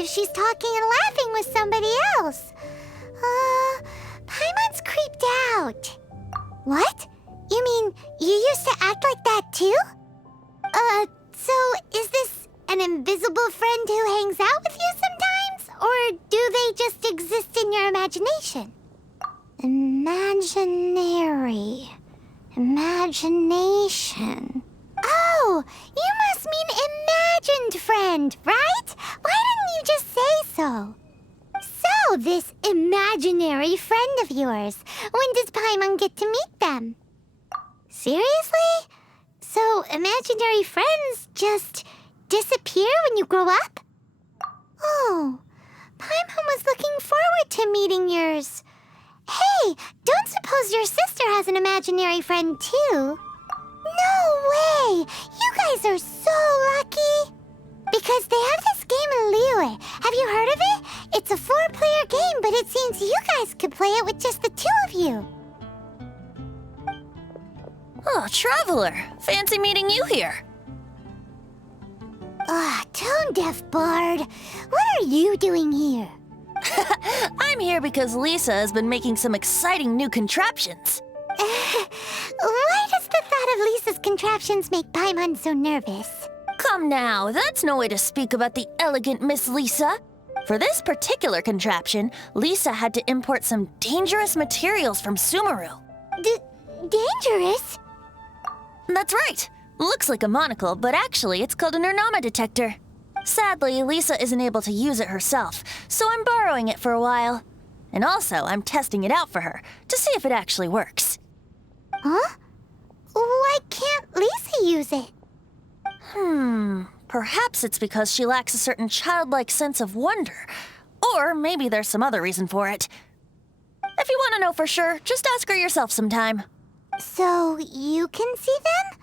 if she's talking and laughing with somebody else. Paimon's creeped out. What? You mean you used to act like that too? So is this an invisible friend who hangs out with you sometimes? Or do they just exist in your imagination? Imagination. Oh, you must mean imagined friend, right? Why didn't you just say so? So, this imaginary friend of yours, when does Paimon get to meet them? Seriously? So, imaginary friends just disappear when you grow up? Oh, Paimon was looking forward to meeting yours. Hey, don't suppose your sister has an imaginary friend too? No way! You guys are so lucky! Because they have this game in Liyue. Have you heard of it? It's a 4-player game, but it seems you guys could play it with just the 2 of you. Oh, Traveler! Fancy meeting you here. Tone deaf bard. What are you doing here? I'm here because Lisa has been making some exciting new contraptions. Why does the thought of Lisa's contraptions make Paimon so nervous? Come now, that's no way to speak about the elegant Miss Lisa. For this particular contraption, Lisa had to import some dangerous materials from Sumeru. Dangerous? That's right. Looks like a monocle, but actually it's called an Ernama detector. Sadly, Lisa isn't able to use it herself, so I'm borrowing it for a while. And also, I'm testing it out for her, to see if it actually works. Huh? Why can't Lisa use it? Perhaps it's because she lacks a certain childlike sense of wonder. Or maybe there's some other reason for it. If you want to know for sure, just ask her yourself sometime. So, you can see them?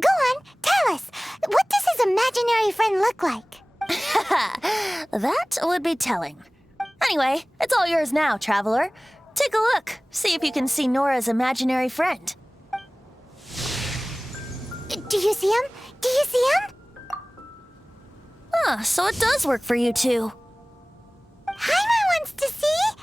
Go on, tell us. What does his imaginary friend look like? That would be telling. Anyway, it's all yours now, Traveler. Take a look. See if you can see Nora's imaginary friend. Do you see him? Do you see him? So it does work for you two. Paimon wants to see?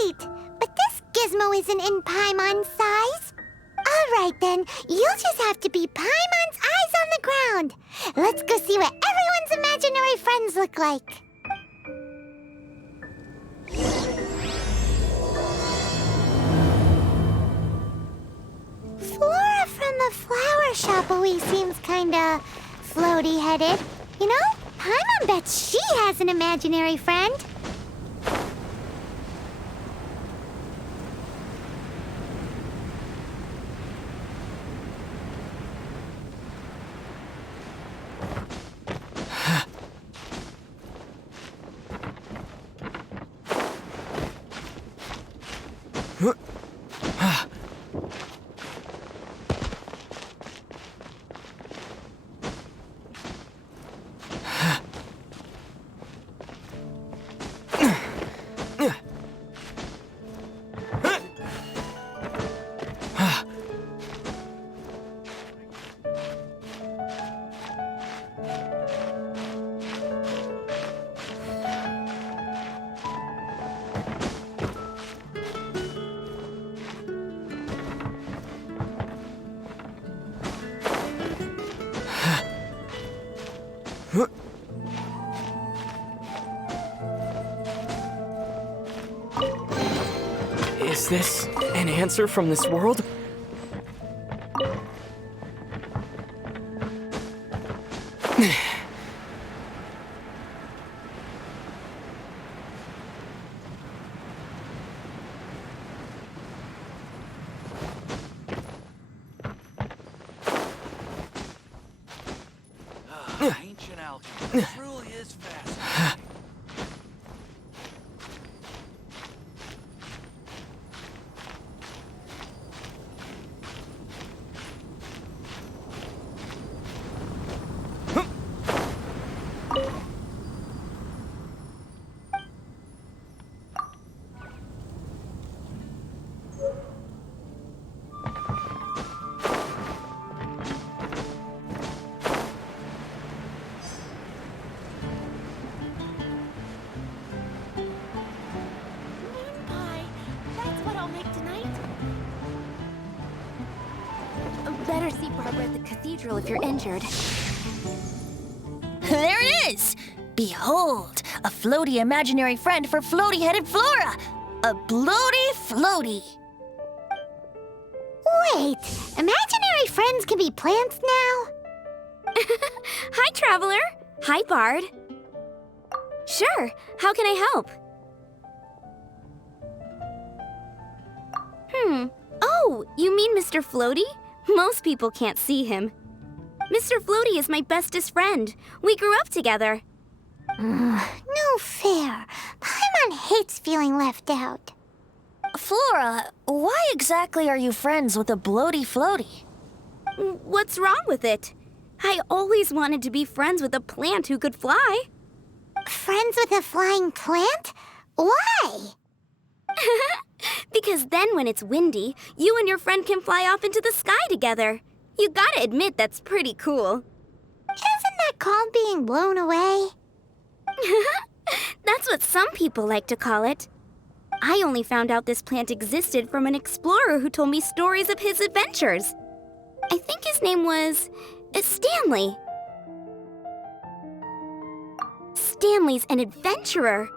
Wait, but this gizmo isn't in Paimon's size. All right then, you'll just have to be Paimon's eyes on the ground. Let's go see what everyone's imaginary friends look like. Flora from the flower shop always seems kinda floaty-headed. You know, Paimon bets she has an imaginary friend. Is this an answer from this world? Ancient alchemy truly is fascinating. at the cathedral if you're injured. There it is! Behold, a floaty imaginary friend for floaty-headed Flora! A bloaty floaty! Wait, imaginary friends can be plants now? Hi, Traveler. Hi, Bard. Sure, how can I help? Oh, you mean Mr. Floaty? Most people can't see him. Mr. Floaty is my bestest friend. We grew up together. No fair. Paimon hates feeling left out. Flora, why exactly are you friends with a bloaty floaty? What's wrong with it? I always wanted to be friends with a plant who could fly. Friends with a flying plant? Why? Because then when it's windy, you and your friend can fly off into the sky together. You gotta admit that's pretty cool. Isn't that called being blown away? That's what some people like to call it. I only found out this plant existed from an explorer who told me stories of his adventures. I think his name was Stanley. Stanley's an adventurer.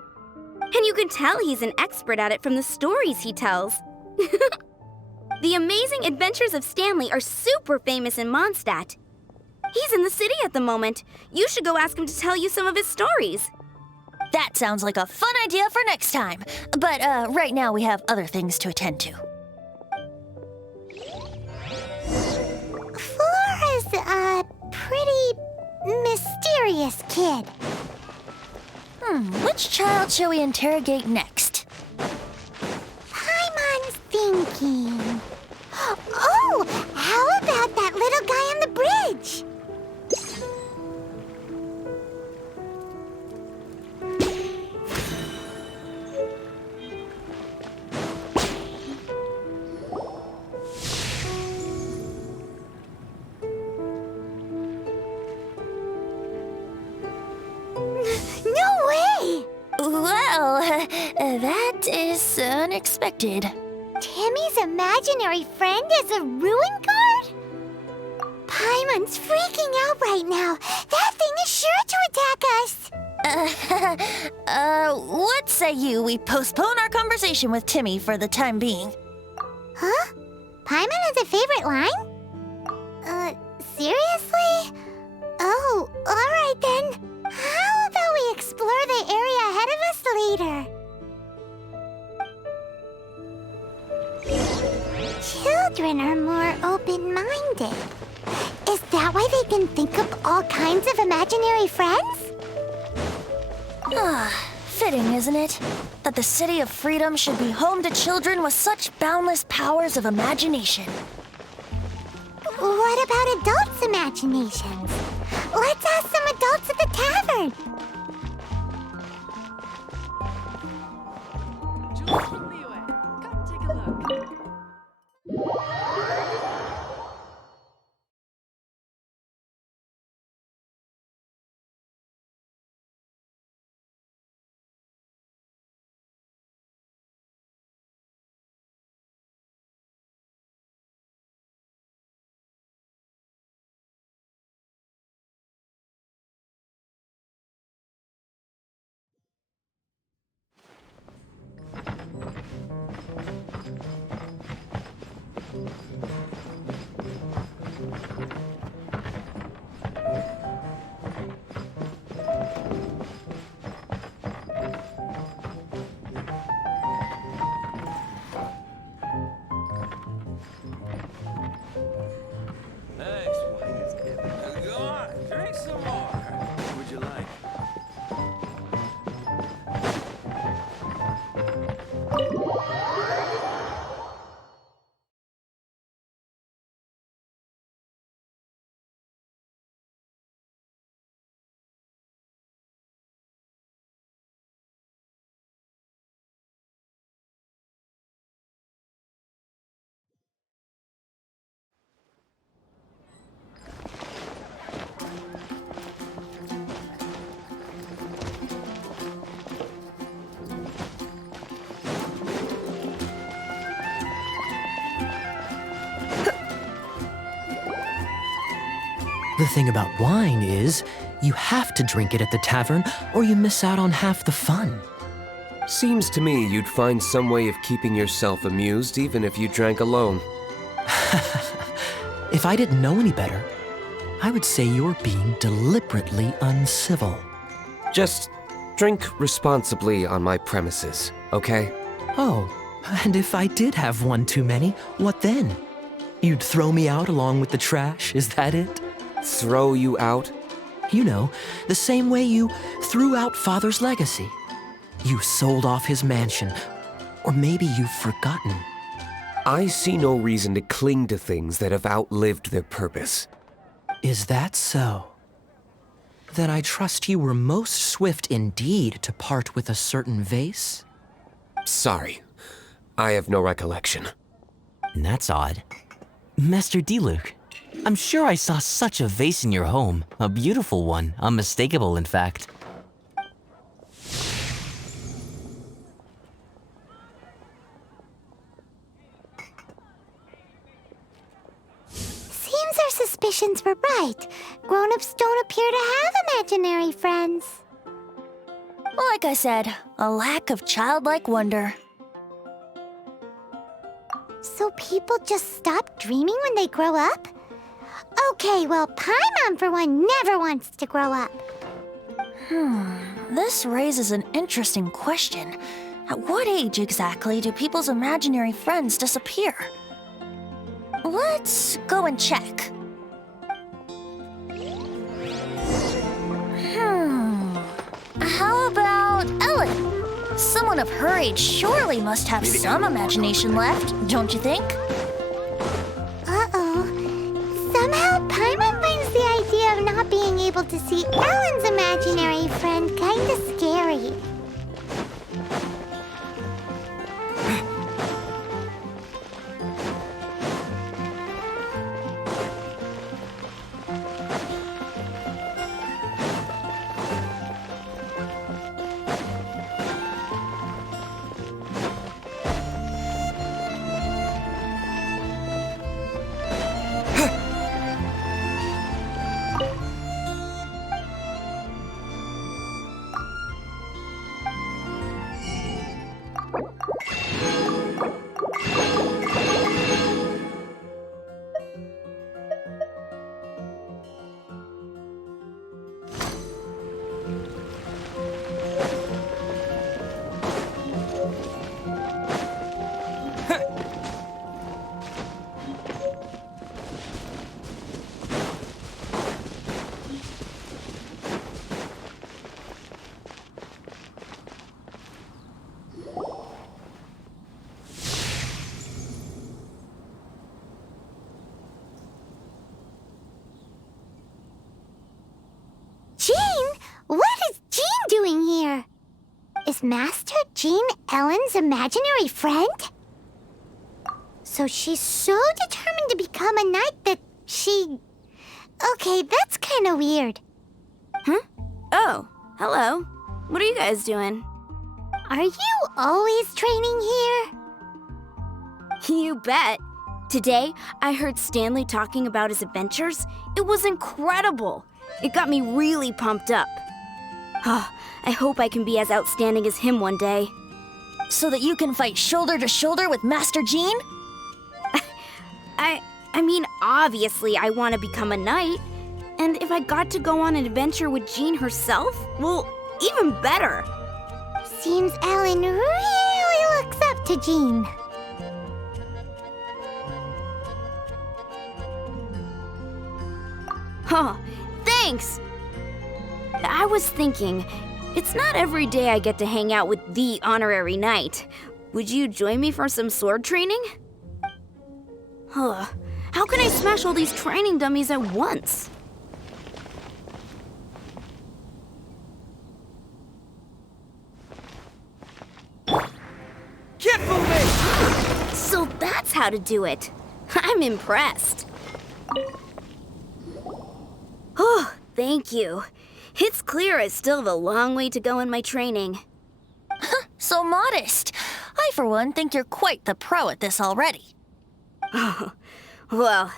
And you can tell he's an expert at it from the stories he tells. The amazing adventures of Stanley are super famous in Mondstadt. He's in the city at the moment. You should go ask him to tell you some of his stories. That sounds like a fun idea for next time. But right now we have other things to attend to. Flora's a pretty mysterious kid. Which child shall we interrogate next? Paimon's thinking. Oh, how about that little guy on the bridge? No way! Well, that is unexpected. Timmy's imaginary friend is a ruin guard? Paimon's freaking out right now. That thing is sure to attack us. What say you we postpone our conversation with Timmy for the time being? Huh? Paimon has a favorite line? Seriously? Oh, alright then. How about we explore the area ahead of us later? Children are more open-minded. Is that why they can think up all kinds of imaginary friends? Fitting, isn't it? That the City of Freedom should be home to children with such boundless powers of imagination. What about adults' imaginations? Let's ask some adults at the tavern. Jules from Liyue, come take a look. The thing about wine is, you have to drink it at the tavern or you miss out on half the fun. Seems to me you'd find some way of keeping yourself amused even if you drank alone. If I didn't know any better, I would say you're being deliberately uncivil. Just drink responsibly on my premises, okay? Oh, and if I did have one too many, what then? You'd throw me out along with the trash, is that it? Throw you out? You know, the same way you threw out Father's legacy. You sold off his mansion, or maybe you've forgotten. I see no reason to cling to things that have outlived their purpose. Is that so? Then I trust you were most swift indeed to part with a certain vase? Sorry, I have no recollection. That's odd. Master Diluc, I'm sure I saw such a vase in your home. A beautiful one, unmistakable in fact. Seems our suspicions were right. Grown-ups don't appear to have imaginary friends. Like I said, a lack of childlike wonder. So people just stop dreaming when they grow up? Okay, well, Paimon, for one, never wants to grow up. This raises an interesting question. At what age exactly do people's imaginary friends disappear? Let's go and check. How about Ellen? Someone of her age surely must have some imagination left, don't you think? Uh-oh. Somehow Paimon finds the idea of not being able to see Ellen's imaginary friend kinda scary. Is Master Jean Ellen's imaginary friend? So she's so determined to become a knight that she... Okay, that's kind of weird. Huh? Oh, hello. What are you guys doing? Are you always training here? You bet. Today, I heard Stanley talking about his adventures. It was incredible. It got me really pumped up. I hope I can be as outstanding as him one day. So that you can fight shoulder to shoulder with Master Jean? I mean, obviously I want to become a knight. And if I got to go on an adventure with Jean herself, well, even better. Seems Ellen really looks up to Jean. Huh, thanks! I was thinking, it's not every day I get to hang out with the honorary knight. Would you join me for some sword training? Huh, how can I smash all these training dummies at once? Get moving! So that's how to do it. I'm impressed. Oh, thank you. It's clear I still have a long way to go in my training. So modest. I, for one, think you're quite the pro at this already. Well,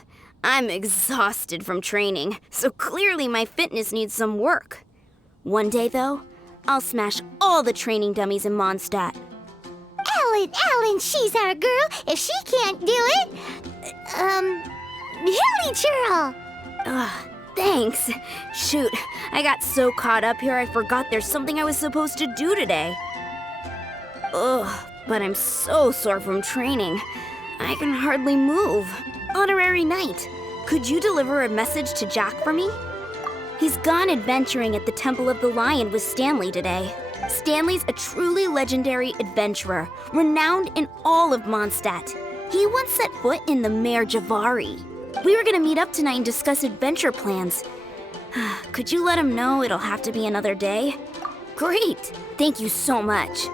I'm exhausted from training, so clearly my fitness needs some work. One day, though, I'll smash all the training dummies in Mondstadt. Ellen, she's our girl. If she can't do it, Hilly Churl. Thanks. Shoot, I got so caught up here I forgot there's something I was supposed to do today. Ugh, but I'm so sore from training. I can hardly move. Honorary Knight, could you deliver a message to Jack for me? He's gone adventuring at the Temple of the Lion with Stanley today. Stanley's a truly legendary adventurer, renowned in all of Mondstadt. He once set foot in the Mare Javari. We were gonna meet up tonight and discuss adventure plans. Could you let him know it'll have to be another day? Great! Thank you so much.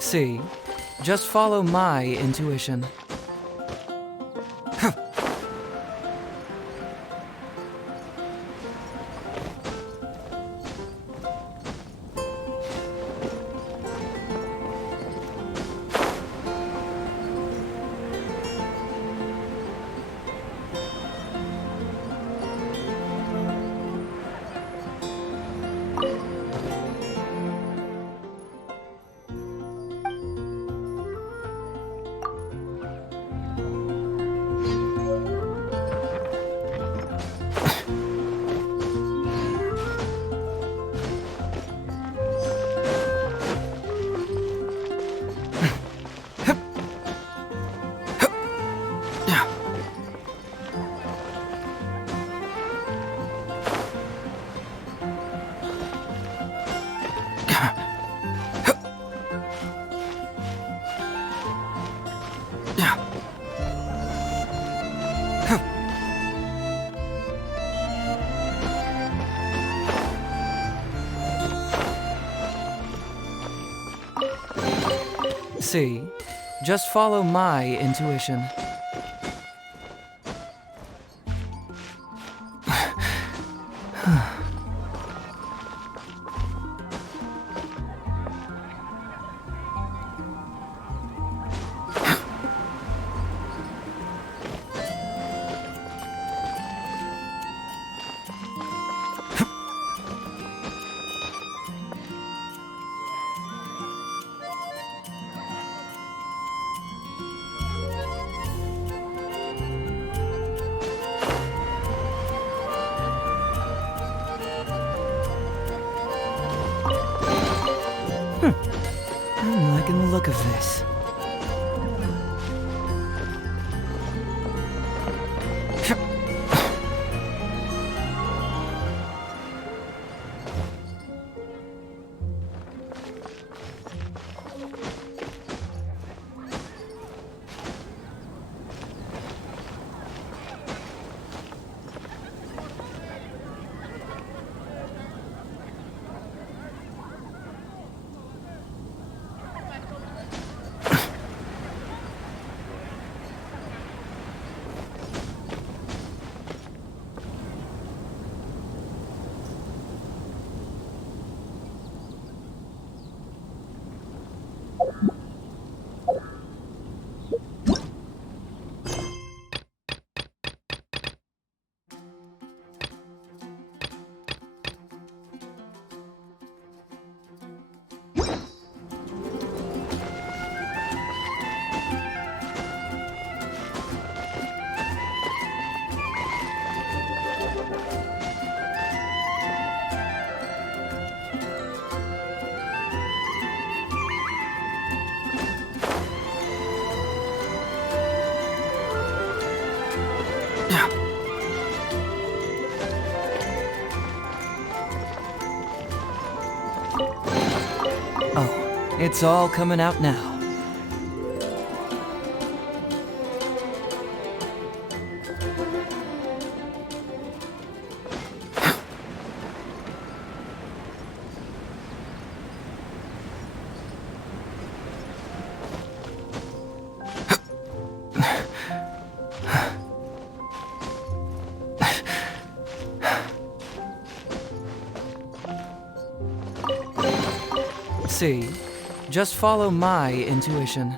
See, just follow my intuition. See, just follow my intuition. I'm liking the look of this. It's all coming out now. See, just follow my intuition.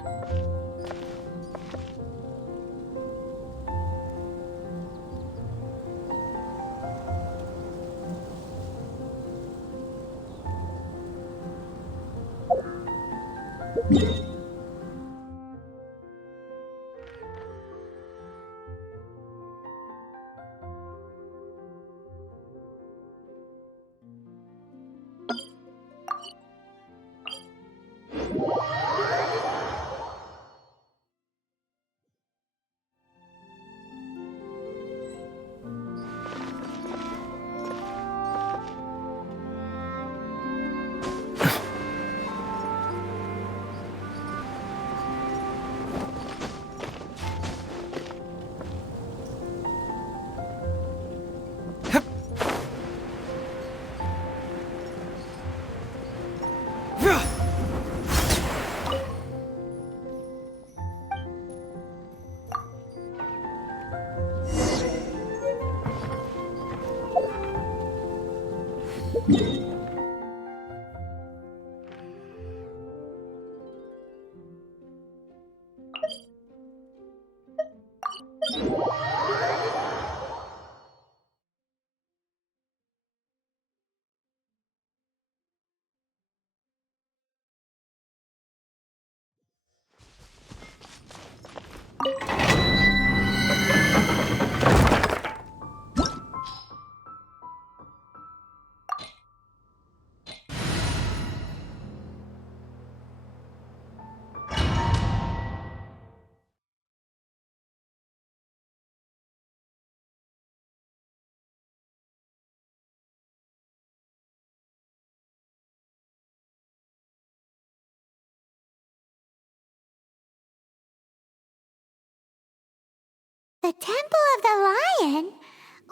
The Temple of the Lion?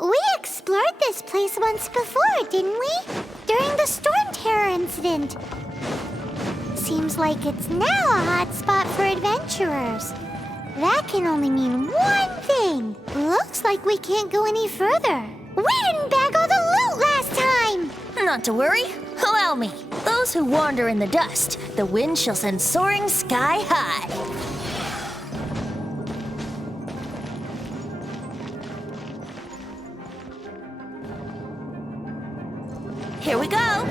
We explored this place once before, didn't we? During the Storm Terror incident. Seems like it's now a hot spot for adventurers. That can only mean one thing. Looks like we can't go any further. We didn't bag all the loot last time! Not to worry. Allow me. Those who wander in the dust, the wind shall send soaring sky high. Here we go.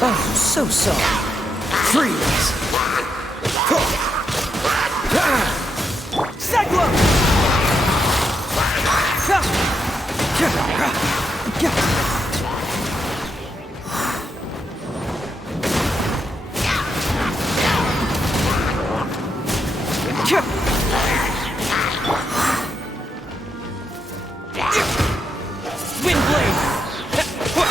Oh, so sorry. Freeze! Cyclone! Windblade!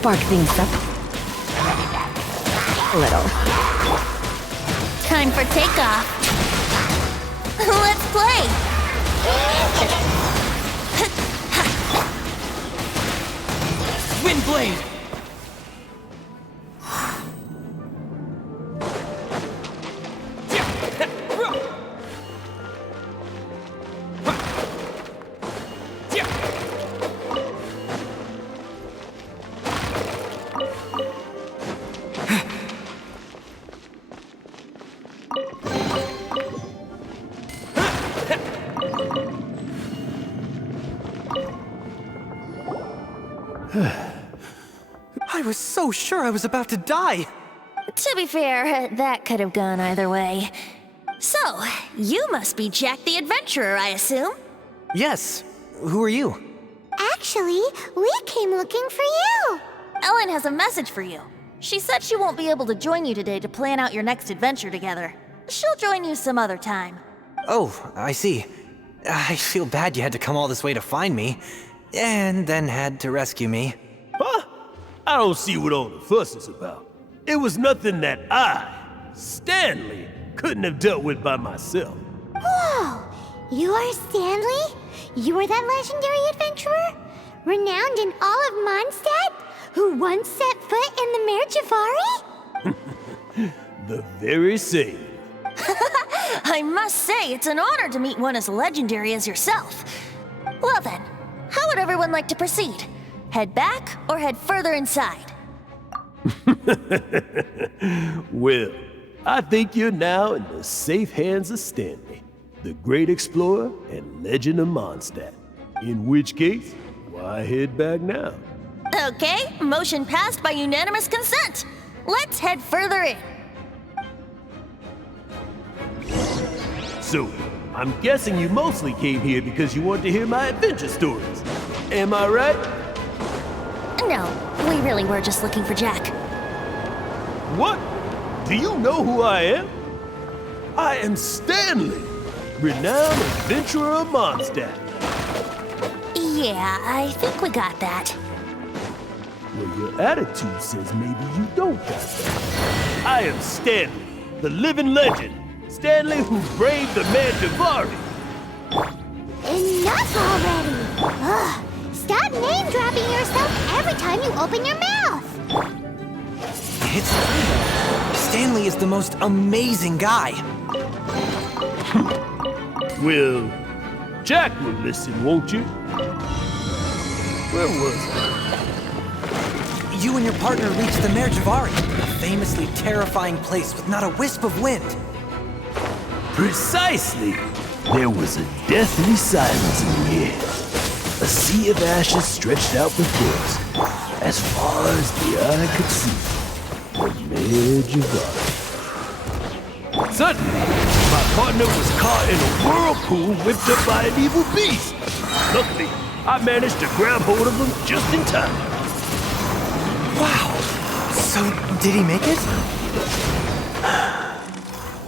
spark things up a little. Time for takeoff. Let's play. Windblade! I was so sure I was about to die. To be fair, that could have gone either way. So, you must be Jack the Adventurer, I assume? Yes. Who are you? Actually, we came looking for you. Ellen has a message for you. She said she won't be able to join you today to plan out your next adventure together. She'll join you some other time. Oh, I see. I feel bad you had to come all this way to find me, and then had to rescue me. Huh? I don't see what all the fuss is about. It was nothing that I, Stanley, couldn't have dealt with by myself. Whoa! You are Stanley? You are that legendary adventurer? Renowned in all of Mondstadt? Who once set foot in the Mare Javari? The very same. I must say, it's an honor to meet one as legendary as yourself. Well then, how would everyone like to proceed? Head back or head further inside? Well, I think you're now in the safe hands of Stanley, the great explorer and legend of Mondstadt. In which case, why head back now? Okay, motion passed by unanimous consent. Let's head further in. So, I'm guessing you mostly came here because you want to hear my adventure stories. Am I right? No, we really were just looking for Jack. What? Do you know who I am? I am Stanley, renowned adventurer of Mondstadt. Yeah, I think we got that. Well, your attitude says maybe you don't got that. I am Stanley, the living legend. Stanley who braved the Mare Javari. Enough already! Ugh. Stop name-dropping yourself every time you open your mouth! It's true. Stanley is the most amazing guy. Well, Jack will listen, won't you? Where was I? You and your partner reached the Mare Javari, a famously terrifying place with not a wisp of wind. Precisely! There was a deathly silence in the air. A sea of ashes stretched out before us, as far as the eye could see. The Mare Javari. Suddenly, my partner was caught in a whirlpool whipped up by an evil beast. Luckily, I managed to grab hold of him just in time. Wow! So, did he make it?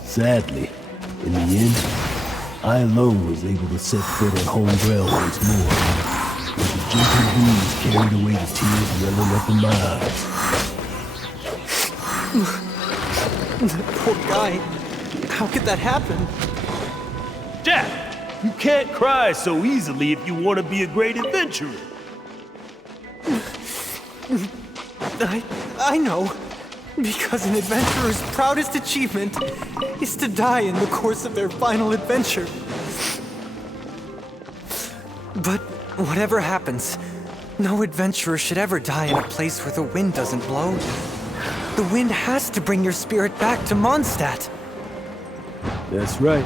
Sadly, in the end, I alone was able to set foot on home ground once more. With the gentle breeze carried away the tears welling up in my eyes. Poor guy. How could that happen? Jack, you can't cry so easily if you want to be a great adventurer. I know. Because an adventurer's proudest achievement is to die in the course of their final adventure. But whatever happens, no adventurer should ever die in a place where the wind doesn't blow. The wind has to bring your spirit back to Mondstadt. That's right.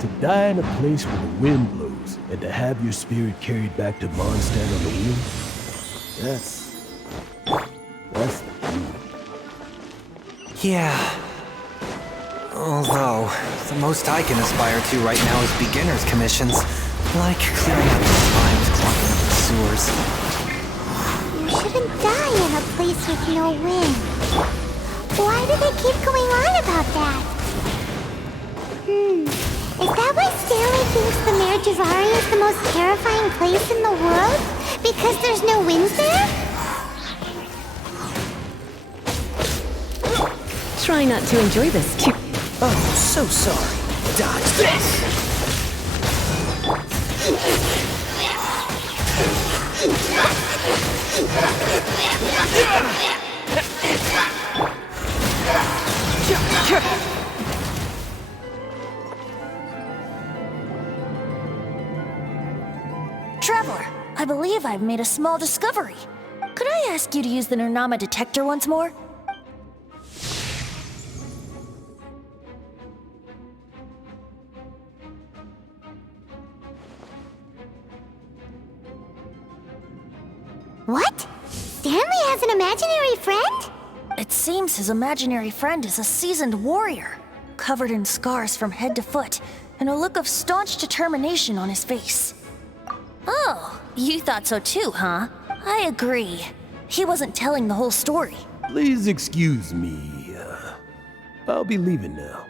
To die in a place where the wind blows and to have your spirit carried back to Mondstadt on the wind, that's the feeling. Yeah. Although, the most I can aspire to right now is beginner's commissions, like clearing up the slimes clogging up the sewers. You shouldn't die in a place with no wind. Why do they keep going on about that? Is that why Stanley thinks the Mare Javari is the most terrifying place in the world? Because there's no wind there? try not to enjoy this too. Oh, so sorry. Dodge this. Traveler, I believe I've made a small discovery. Could I ask you to use the Nernama detector once more? What? Stanley has an imaginary friend? It seems his imaginary friend is a seasoned warrior, covered in scars from head to foot, and a look of staunch determination on his face. Oh, you thought so too, huh? I agree. He wasn't telling the whole story. Please excuse me. I'll be leaving now.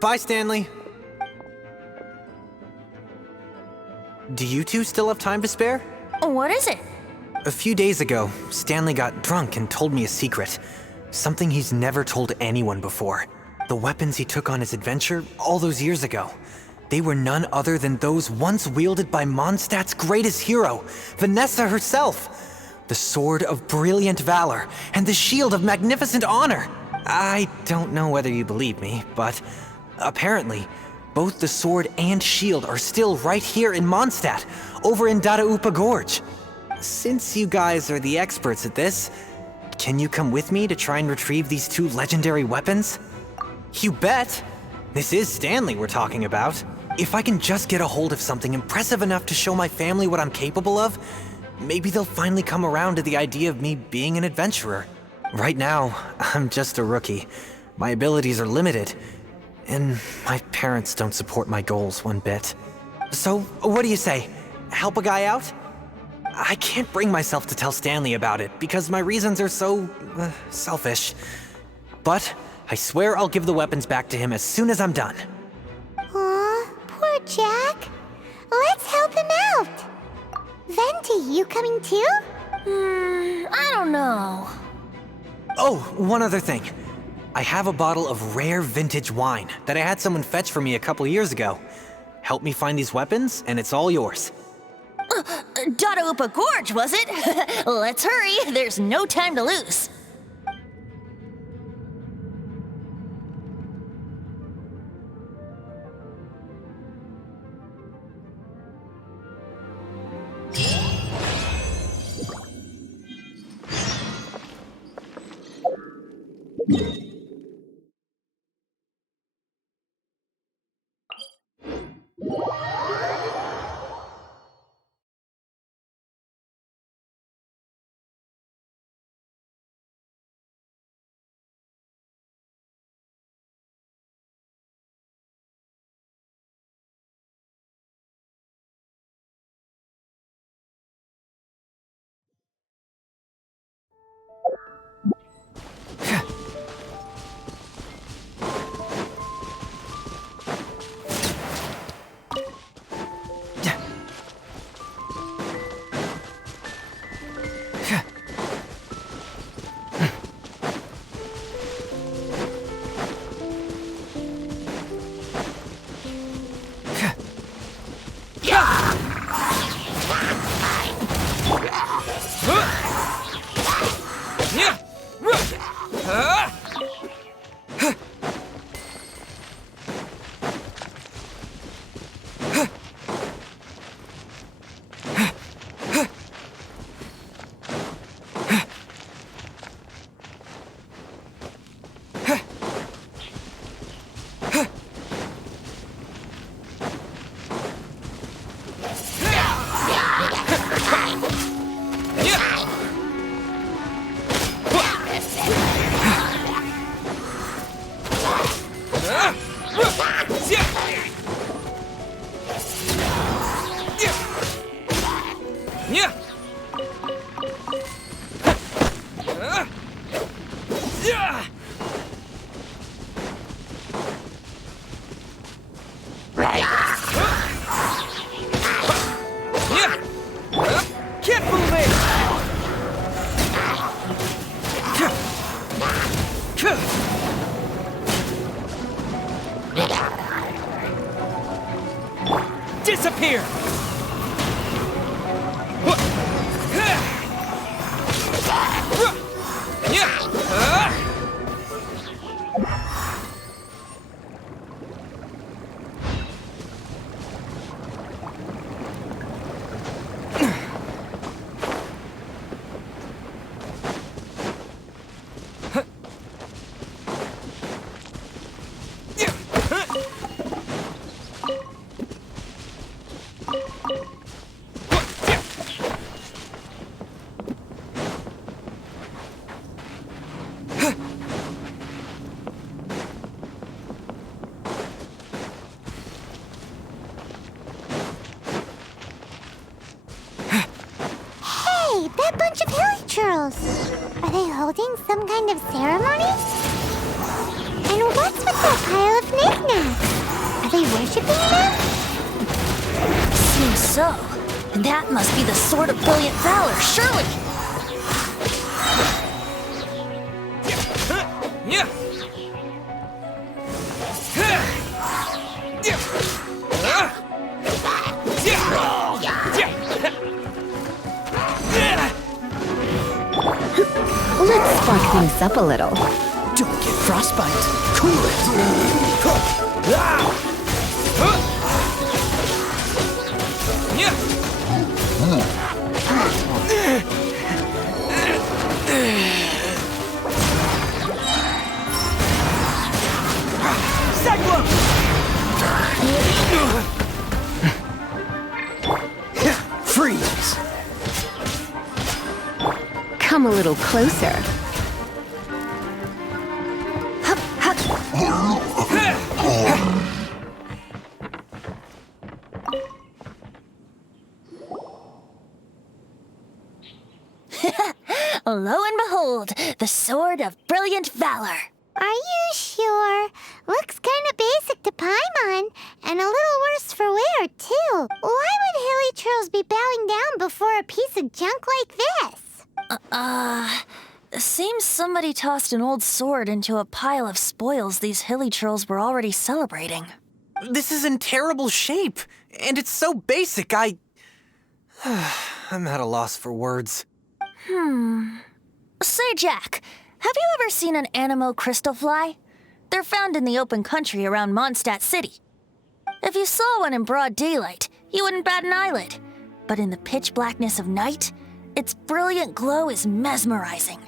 Bye, Stanley. Do you two still have time to spare? What is it? A few days ago, Stanley got drunk and told me a secret. Something he's never told anyone before. The weapons he took on his adventure all those years ago. They were none other than those once wielded by Mondstadt's greatest hero, Vanessa herself. The Sword of Brilliant Valor and the Shield of Magnificent Honor. I don't know whether you believe me, but apparently, both the sword and shield are still right here in Mondstadt, over in Dadaupa Gorge. Since you guys are the experts at this, can you come with me to try and retrieve these two legendary weapons? You bet! This is Stanley we're talking about. If I can just get a hold of something impressive enough to show my family what I'm capable of, maybe they'll finally come around to the idea of me being an adventurer. Right now, I'm just a rookie. My abilities are limited, and my parents don't support my goals one bit. So, what do you say? Help a guy out? I can't bring myself to tell Stanley about it because my reasons are so selfish. But I swear I'll give the weapons back to him as soon as I'm done. Aw, poor Jack. Let's help him out. Venti, you coming too? I don't know. Oh, one other thing. I have a bottle of rare vintage wine that I had someone fetch for me a couple years ago. Help me find these weapons, and it's all yours. Dadaupa Gorge, was it? Let's hurry, there's no time to lose. disappear! That bunch of hilly churls! Are they holding some kind of ceremony? And what's with that pile of knickknacks? Are they worshipping them? Seems so. And that must be the Sword of Brilliant Valor, surely! Let's spark things up a little. Don't get frostbite. Cool it. Freeze! Come a little closer. Lo and behold, the Sword of Brilliant Valor. Are you sure? Looks kind of basic to Paimon, and a little worse for wear, too. Why would hilly churls be bowing down before a piece of junk like this? Seems somebody tossed an old sword into a pile of spoils these hilly churls were already celebrating. This is in terrible shape, and it's so basic, I'm at a loss for words. Say, Jack, have you ever seen an Anemo crystal fly? They're found in the open country around Mondstadt City. If you saw one in broad daylight, you wouldn't bat an eyelid. But in the pitch blackness of night, its brilliant glow is mesmerizing.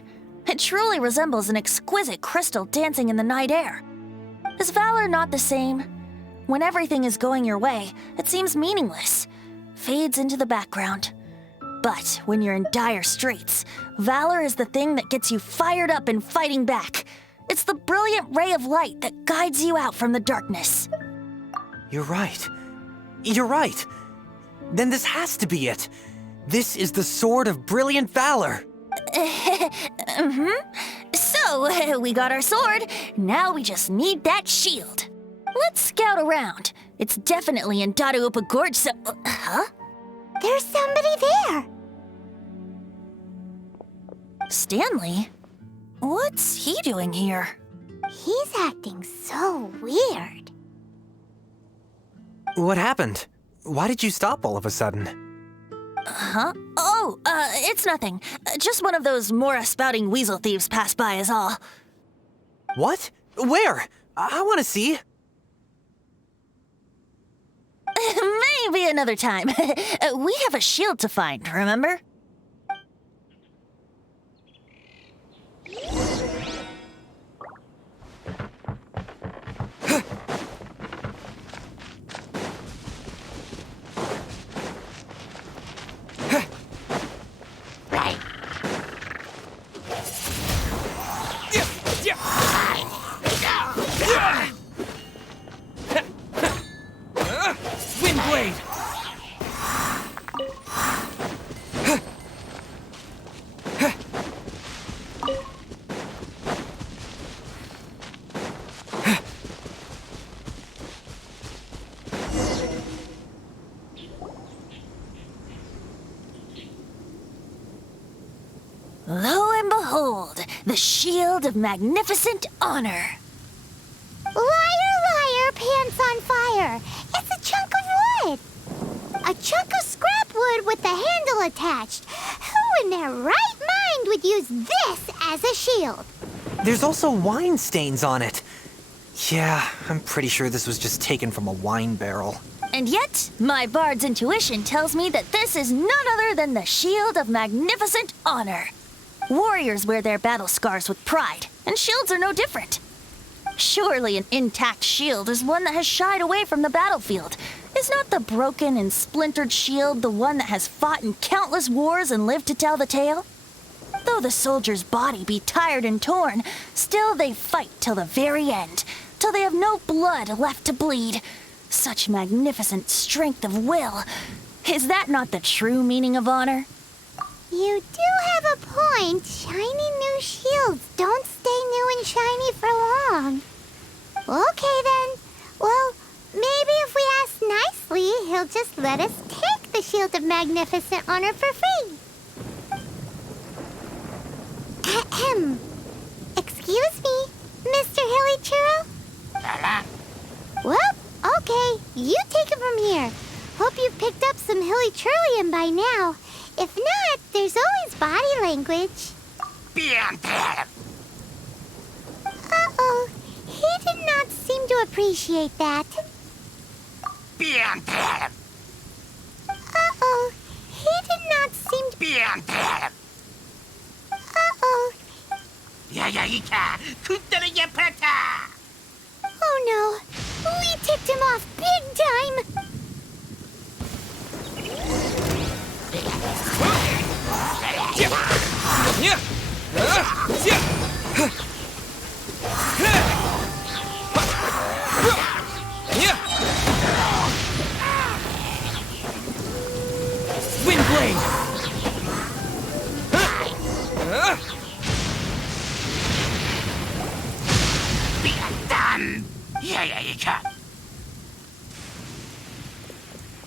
It truly resembles an exquisite crystal dancing in the night air. Is valor not the same? When everything is going your way, it seems meaningless, fades into the background. But when you're in dire straits, valor is the thing that gets you fired up and fighting back. It's the brilliant ray of light that guides you out from the darkness. You're right. You're right. Then this has to be it. This is the Sword of Brilliant Valor. So, we got our sword. Now we just need that shield. Let's scout around. It's definitely in Dadaupa Gorge, so... Huh? There's somebody there. Stanley? What's he doing here? He's acting so weird. What happened? Why did you stop all of a sudden? Huh? Oh, it's nothing. Just one of those Mora-spouting weasel thieves passed by is all. What? Where? I want to see. Maybe another time. We have a shield to find, remember? Windblade! Lo and behold, the shield of magnificent honor. Liar, liar, pants on fire. It's a chunk of wood. still attached. Who in their right mind would use this as a shield? There's also wine stains on it. Yeah, I'm pretty sure this was just taken from a wine barrel. And yet, my bard's intuition tells me that this is none other than the Shield of Magnificent Honor. Warriors wear their battle scars with pride, and shields are no different. Surely an intact shield is one that has shied away from the battlefield. Is not the broken and splintered shield the one that has fought in countless wars and lived to tell the tale? Though the soldier's body be tired and torn, still they fight till the very end, till they have no blood left to bleed. Such magnificent strength of will. Is that not the true meaning of honor? You do have a point. Shiny new shields don't stay new and shiny for long. Okay then. Well, maybe if we ask nicely, he'll just let us take the Shield of Magnificent Honor for free. Ahem. Excuse me, Mr. Hilly Churro? Well, okay. You take it from here. Hope you've picked up some Hilly Churlium by now. If not, there's always body language. Uh-oh. He did not seem to appreciate that. Uh-oh. He did not seem to... Uh-oh. Oh no. We ticked him off big time. Windblade!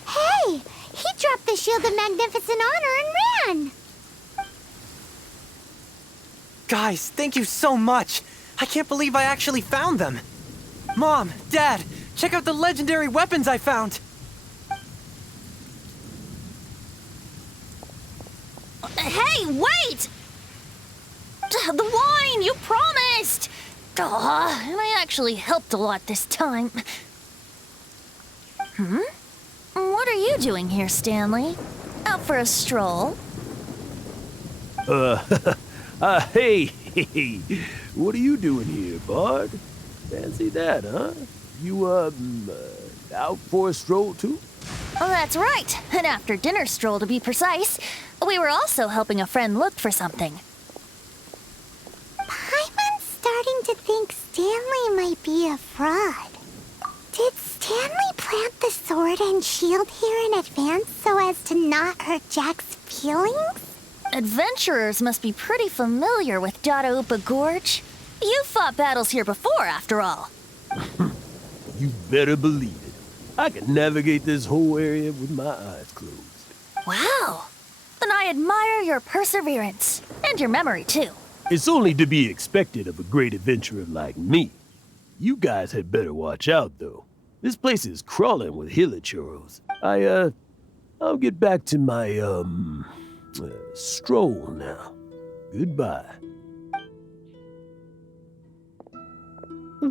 Hey! He dropped the Shield of Magnificent Honor and ran! Guys, thank you so much. I can't believe I actually found them. Mom, Dad, check out the legendary weapons I found. Hey, wait! The wine, you promised! And I actually helped a lot this time. What are you doing here, Stanley? Out for a stroll? Hey, what are you doing here, Bard? Fancy that, huh? You, out for a stroll, too? Oh, that's right. An after-dinner stroll, to be precise. We were also helping a friend look for something. Paimon's starting to think Stanley might be a fraud. Did Stanley plant the sword and shield here in advance so as to not hurt Jack's feelings? Adventurers must be pretty familiar with Dada Upa Gorge. You fought battles here before, after all. You better believe it. I can navigate this whole area with my eyes closed. Wow. Then I admire your perseverance. And your memory, too. It's only to be expected of a great adventurer like me. You guys had better watch out, though. This place is crawling with hilichurros. I'll get back to my, stroll now. Goodbye.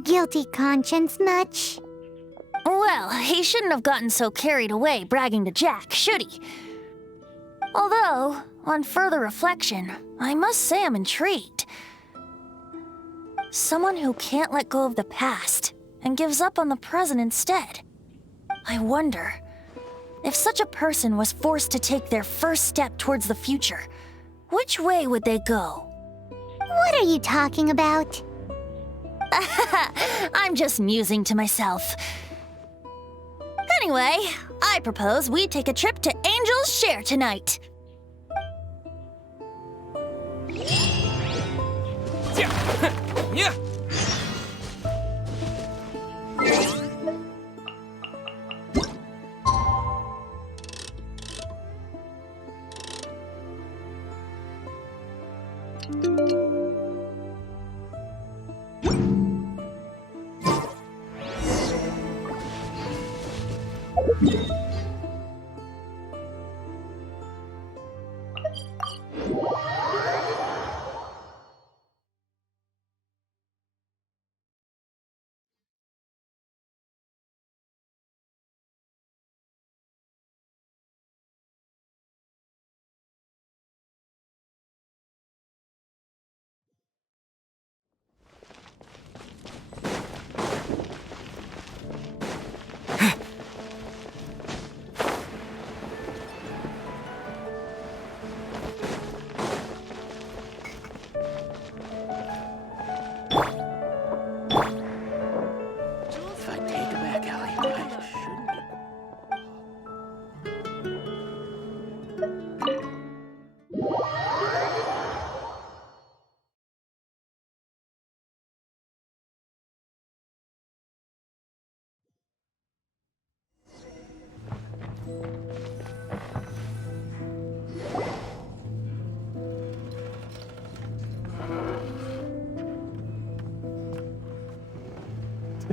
Guilty conscience much? Well, he shouldn't have gotten so carried away bragging to Jack, should he? Although, on further reflection, I must say I'm intrigued. Someone who can't let go of the past and gives up on the present instead. I wonder, if such a person was forced to take their first step towards the future, which way would they go? What are you talking about? I'm just musing to myself. Anyway, I propose we take a trip to Angel's Share tonight. Yeah.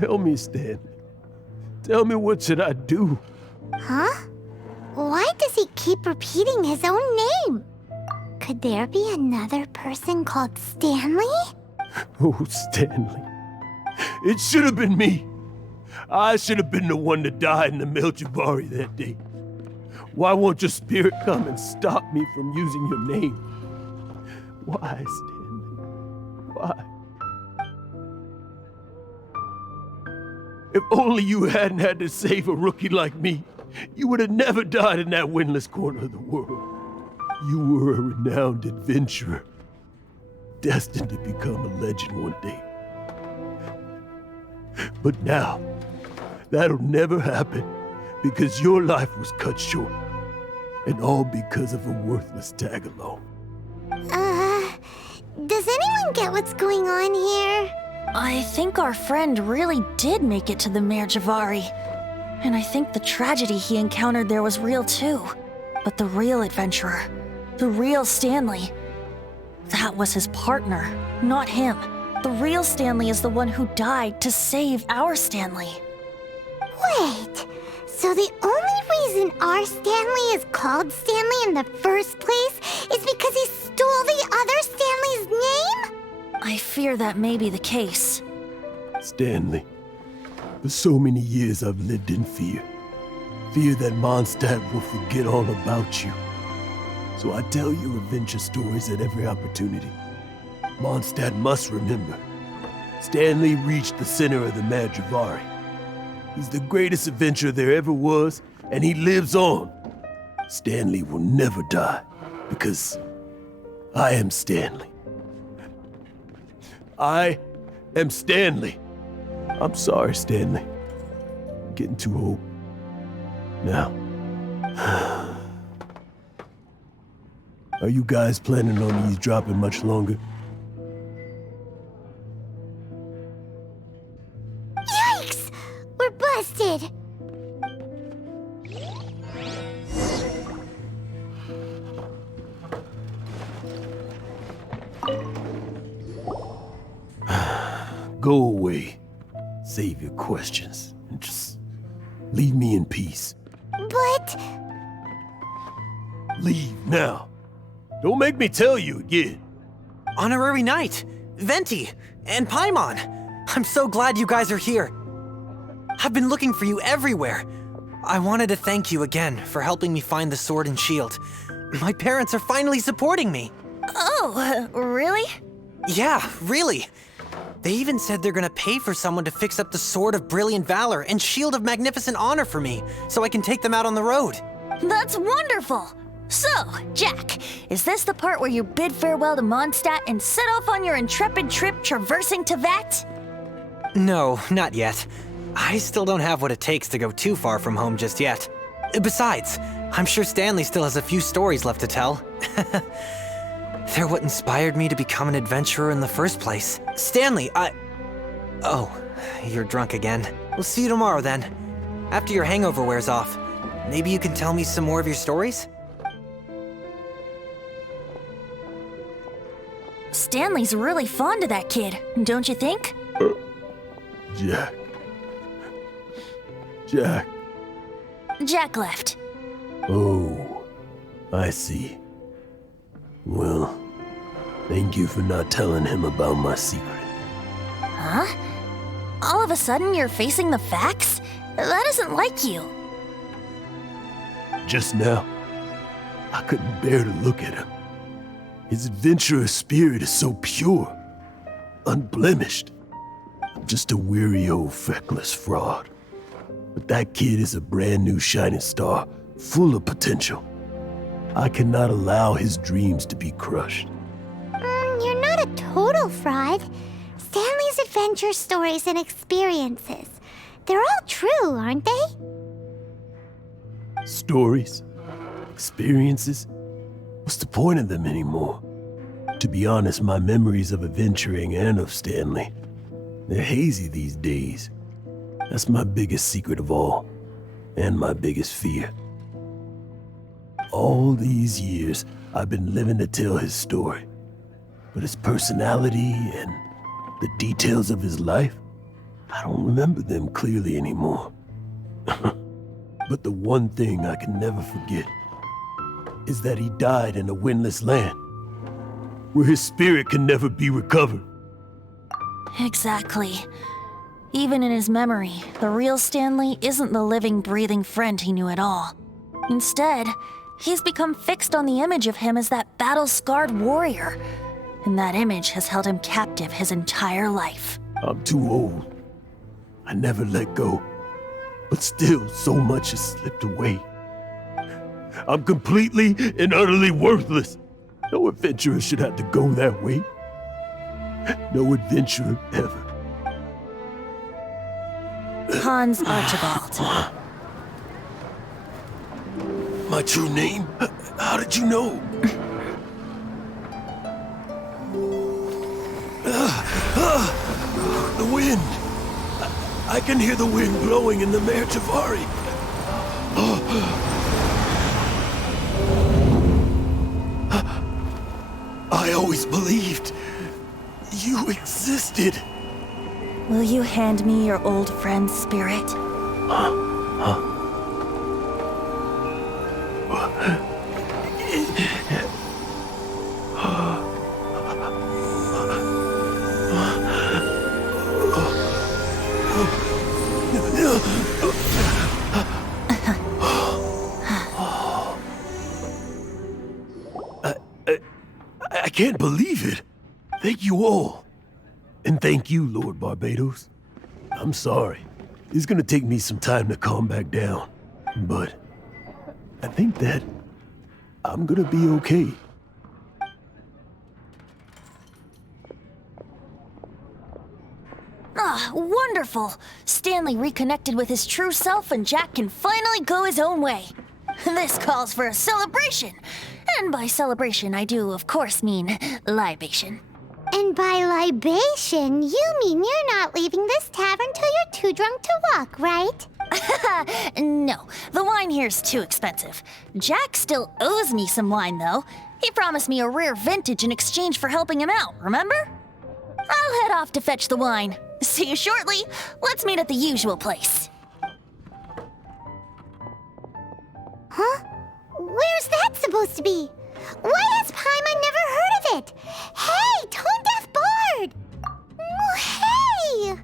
Tell me, Stanley. Tell me, what should I do? Huh? Why does he keep repeating his own name? Could there be another person called Stanley? Oh, Stanley. It should have been me. I should have been the one that died in the Melchivari that day. Why won't your spirit come and stop me from using your name? Why, Stanley? Why? If only you hadn't had to save a rookie like me, you would have never died in that windless corner of the world. You were a renowned adventurer, destined to become a legend one day. But now, that'll never happen because your life was cut short, and all because of a worthless tag-along. Does anyone get what's going on here? I think our friend really did make it to the Merjavari. And I think the tragedy he encountered there was real too. But the real adventurer, the real Stanley, that was his partner, not him. The real Stanley is the one who died to save our Stanley. Wait, so the only reason our Stanley is called Stanley in the first place is because he stole the other Stanley's name? I fear that may be the case. Stanley, for so many years I've lived in fear. Fear that Mondstadt will forget all about you. So I tell you adventure stories at every opportunity. Mondstadt must remember. Stanley reached the center of the Madrivari. He's the greatest adventurer there ever was, and he lives on. Stanley will never die, because I am Stanley. I am Stanley. I'm sorry, Stanley. I'm getting too old. Now, are you guys planning on eavesdropping much longer? Yikes! We're busted! Go away. Save your questions and just leave me in peace. But... Leave now. Don't make me tell you again. Honorary Knight, Venti, and Paimon. I'm so glad you guys are here. I've been looking for you everywhere. I wanted to thank you again for helping me find the sword and shield. My parents are finally supporting me. Oh, really? Yeah, really. They even said they're gonna pay for someone to fix up the Sword of Brilliant Valor and Shield of Magnificent Honor for me, so I can take them out on the road. That's wonderful! So, Jack, is this the part where you bid farewell to Mondstadt and set off on your intrepid trip traversing Tevat? No, not yet. I still don't have what it takes to go too far from home just yet. Besides, I'm sure Stanley still has a few stories left to tell. They're what inspired me to become an adventurer in the first place. Stanley, Oh, you're drunk again. We'll see you tomorrow then. After your hangover wears off. Maybe you can tell me some more of your stories? Stanley's really fond of that kid, don't you think? Jack. Jack. Jack left. Oh, I see. Well, thank you for not telling him about my secret. Huh? All of a sudden you're facing the facts? That isn't like you. Just now, I couldn't bear to look at him. His adventurous spirit is so pure, unblemished. I'm just a weary old feckless fraud. But that kid is a brand new shining star, full of potential. I cannot allow his dreams to be crushed. You're not a total fraud. Stanley's adventure stories and experiences. They're all true, aren't they? Stories? Experiences? What's the point of them anymore? To be honest, my memories of adventuring and of Stanley, they're hazy these days. That's my biggest secret of all, and my biggest fear. All these years, I've been living to tell his story. But his personality and the details of his life, I don't remember them clearly anymore. But the one thing I can never forget is that he died in a windless land, where his spirit can never be recovered. Exactly. Even in his memory, the real Stanley isn't the living, breathing friend he knew at all. Instead, he's become fixed on the image of him as that battle-scarred warrior. And that image has held him captive his entire life. I'm too old. I never let go. But still, so much has slipped away. I'm completely and utterly worthless. No adventurer should have to go that way. No adventurer ever. Hans Archibald. My true name? How did you know? The wind. I can hear the wind blowing in the Mare Javari. I always believed you existed. Will you hand me your old friend's spirit? I can't believe it. Thank you all. And thank you, Lord Barbados. I'm sorry. It's gonna take me some time to calm back down. But I think that I'm gonna be okay. Ah, wonderful! Stanley reconnected with his true self and Jack can finally go his own way. This calls for a celebration. And by celebration, I do, of course, mean libation. And by libation, you mean you're not leaving this tavern till you're too drunk to walk, right? No, the wine here's too expensive. Jack still owes me some wine, though. He promised me a rare vintage in exchange for helping him out, remember? I'll head off to fetch the wine. See you shortly. Let's meet at the usual place. Huh? Where's that supposed to be? Why has Paimon never heard of it? Hey, Tone Deaf Bard! Oh, hey!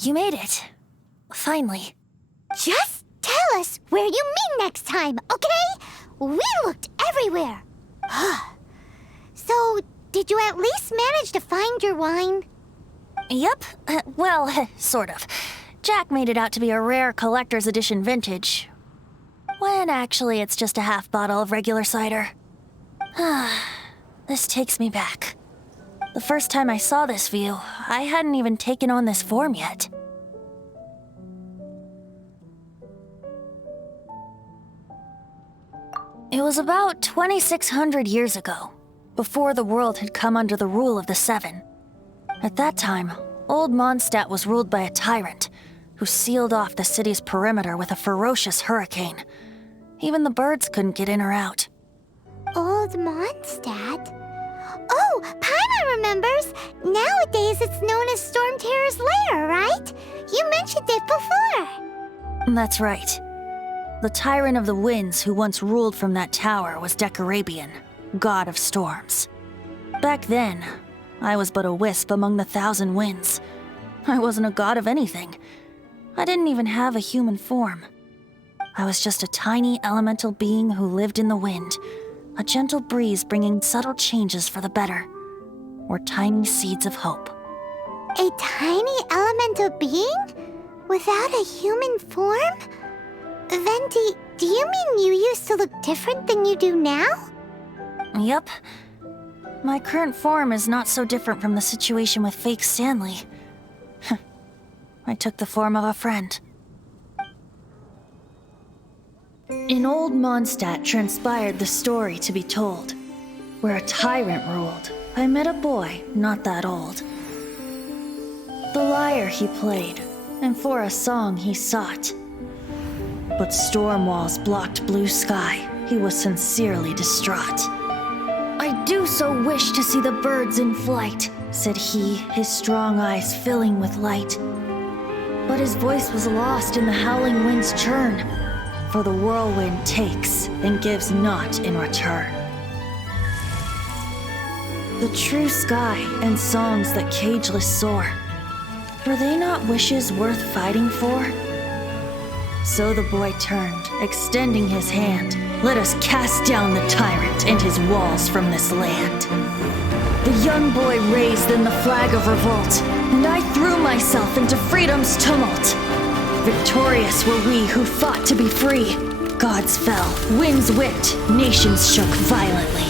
You made it. Finally. Just tell us where you meet next time, okay? We looked everywhere. So, did you at least manage to find your wine? Yep. Well, sort of. Jack made it out to be a rare collector's edition vintage, when actually it's just a half bottle of regular cider. This takes me back. The first time I saw this view, I hadn't even taken on this form yet. It was about 2,600 years ago, before the world had come under the rule of the Seven. At that time, Old Mondstadt was ruled by a tyrant who sealed off the city's perimeter with a ferocious hurricane. Even the birds couldn't get in or out. Old Mondstadt? Oh, Paimon remembers! Nowadays it's known as Storm Terror's lair, right? You mentioned it before. That's right. The tyrant of the winds who once ruled from that tower was Decarabian, god of storms. Back then, I was but a wisp among the thousand winds. I wasn't a god of anything. I didn't even have a human form. I was just a tiny elemental being who lived in the wind, a gentle breeze bringing subtle changes for the better, or tiny seeds of hope. A tiny elemental being? Without a human form? Venti, do you mean you used to look different than you do now? Yep. My current form is not so different from the situation with fake Stanley. I took the form of a friend. In Old Mondstadt transpired the story to be told. Where a tyrant ruled, I met a boy not that old. The lyre he played, and for a song he sought. But storm walls blocked blue sky, he was sincerely distraught. I do so wish to see the birds in flight, said he, his strong eyes filling with light. But his voice was lost in the howling wind's churn, for the whirlwind takes and gives not in return. The true sky and songs that cageless soar, were they not wishes worth fighting for? So the boy turned, extending his hand. Let us cast down the tyrant and his walls from this land. The young boy raised then the flag of revolt, and I threw myself into freedom's tumult. Victorious were we who fought to be free. Gods fell, winds whipped, nations shook violently.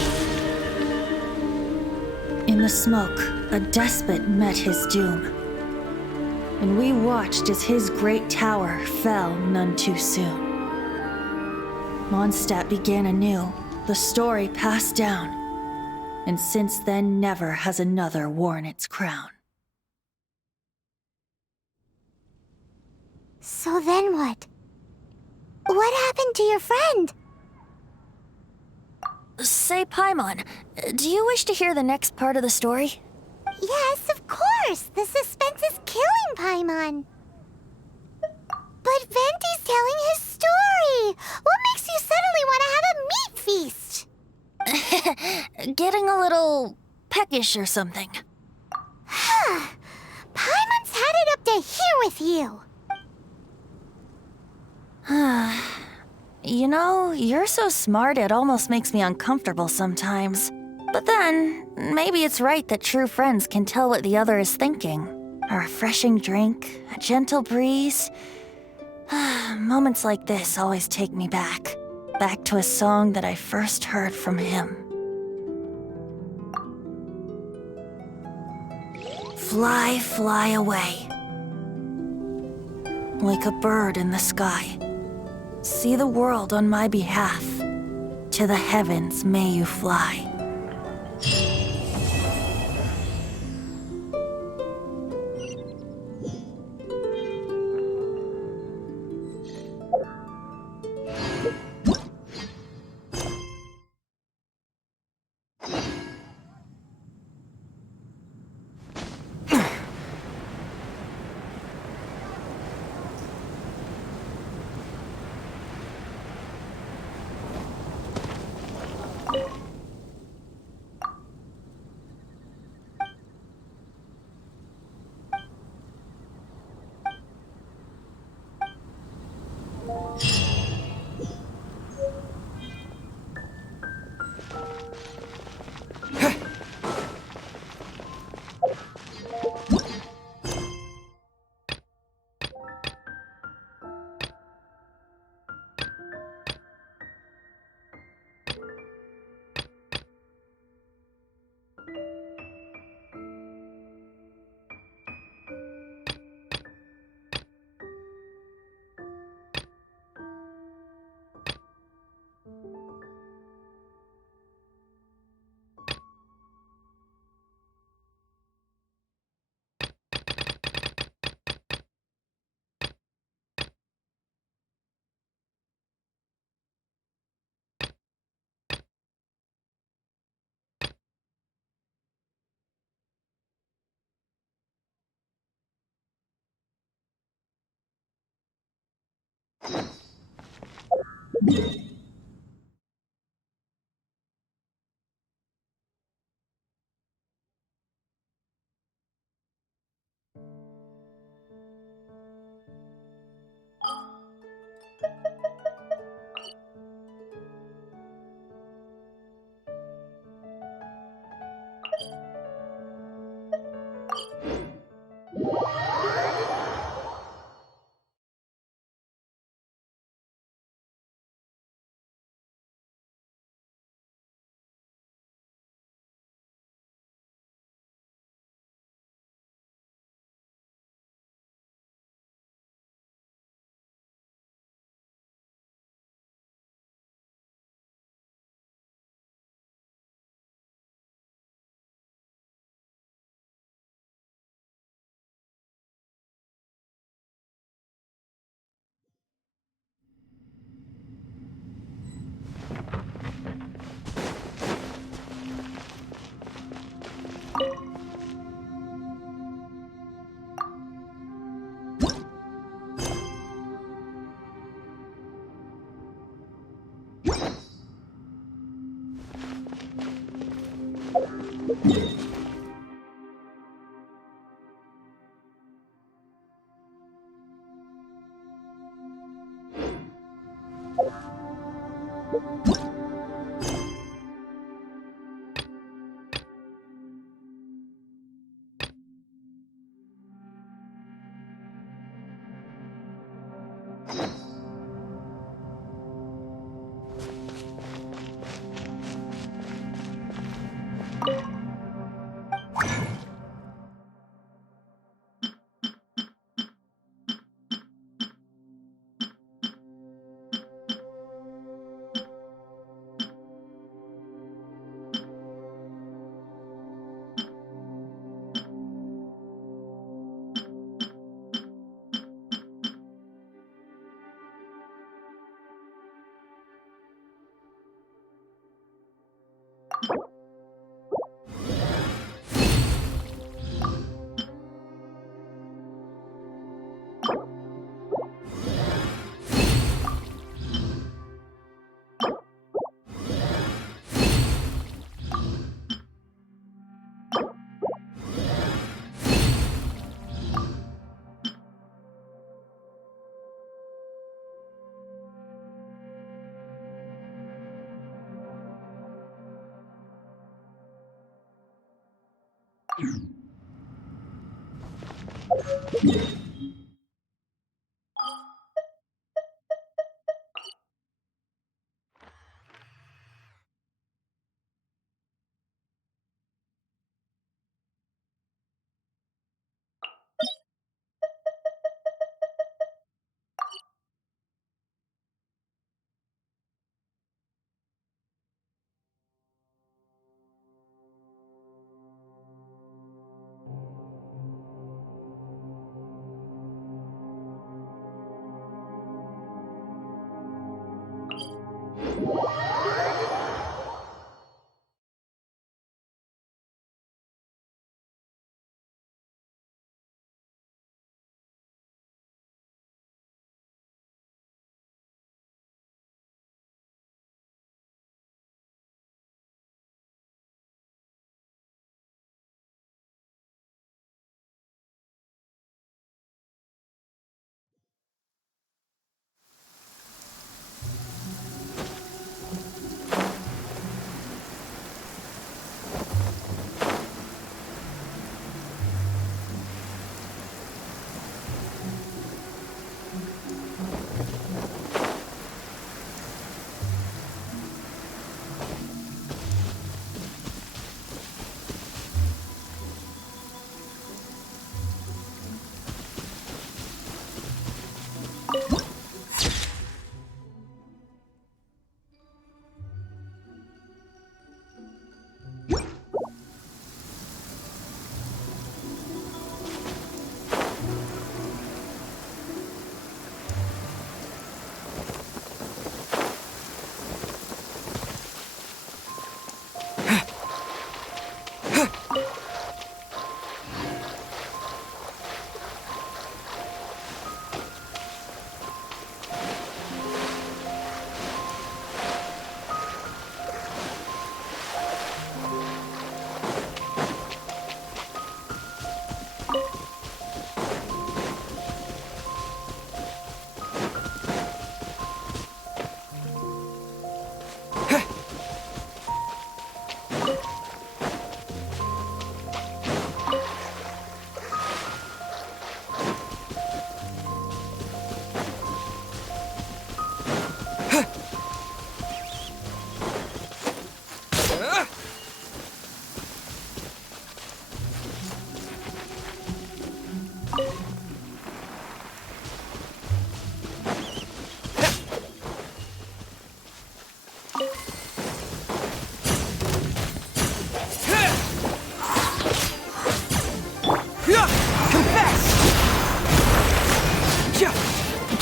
In the smoke, a despot met his doom, and we watched as his great tower fell none too soon. Mondstadt began anew, the story passed down, and since then never has another worn its crown. So then what? What happened to your friend? Say, Paimon, do you wish to hear the next part of the story? Yes, of course. The suspense is killing Paimon. But Venti's telling his story. What makes you suddenly want to have a meat feast? Getting a little peckish or something. Paimon's had it up to here with you. You know, you're so smart it almost makes me uncomfortable sometimes. But then, maybe it's right that true friends can tell what the other is thinking. A refreshing drink, a gentle breeze. Moments like this always take me back to a song that I first heard from him. Fly, fly away. Like a bird in the sky. See the world on my behalf. To the heavens may you fly.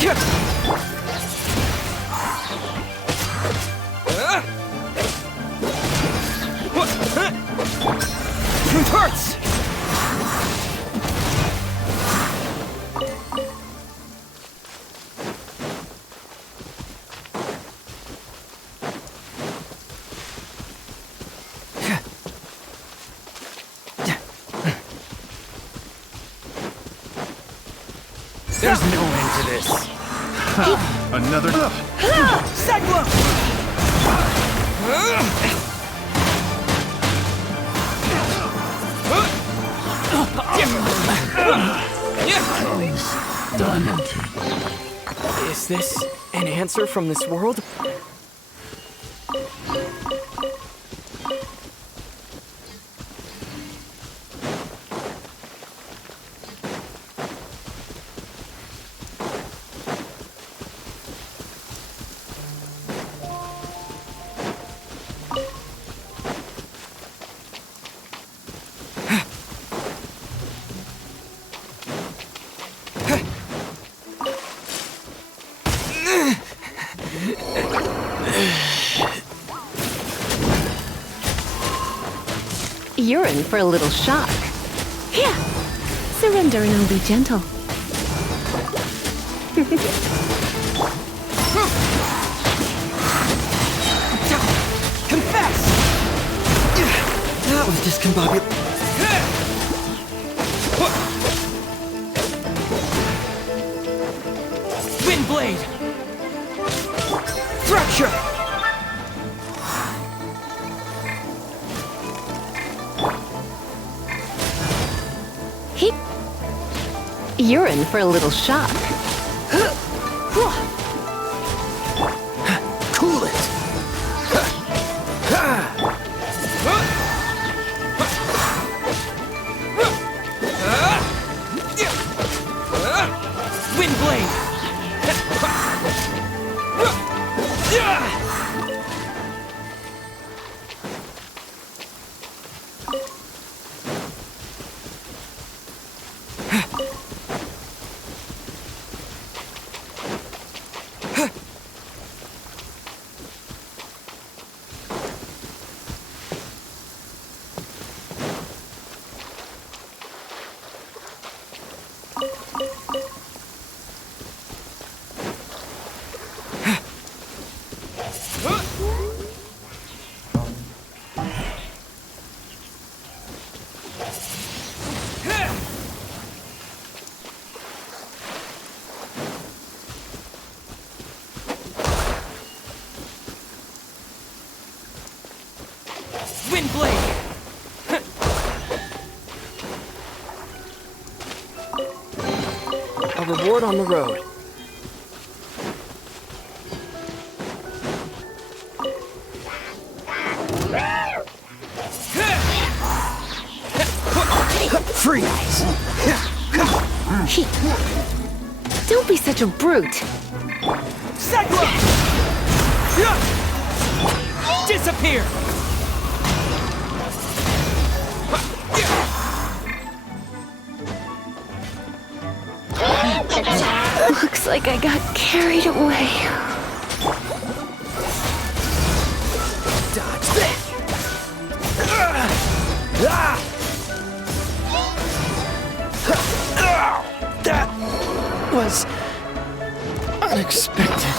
It hurts! There's no end to this. Another. Done. Is this an answer from this world? You're in for a little shock. Here, surrender and I'll be gentle. Confess! That was discombobulating. Windblade! Fracture! You're in for a little shock. Cool it! Windblade! Windblade! A reward on the road. Freeze! Don't be such a brute. Cyclone! Disappear! Looks like I got carried away. Dodge this! That was unexpected.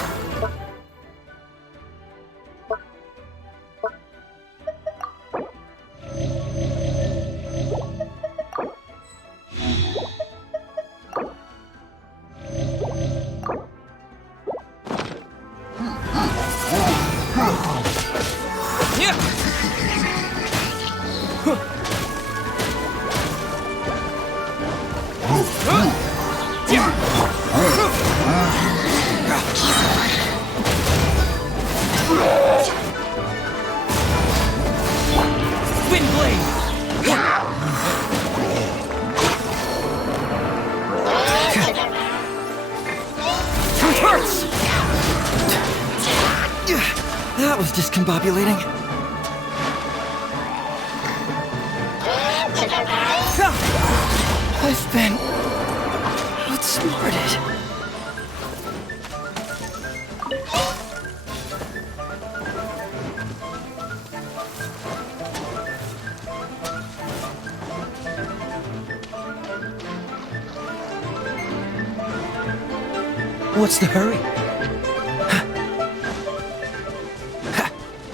That was discombobulating. I've been outsmarted. What's the hurry?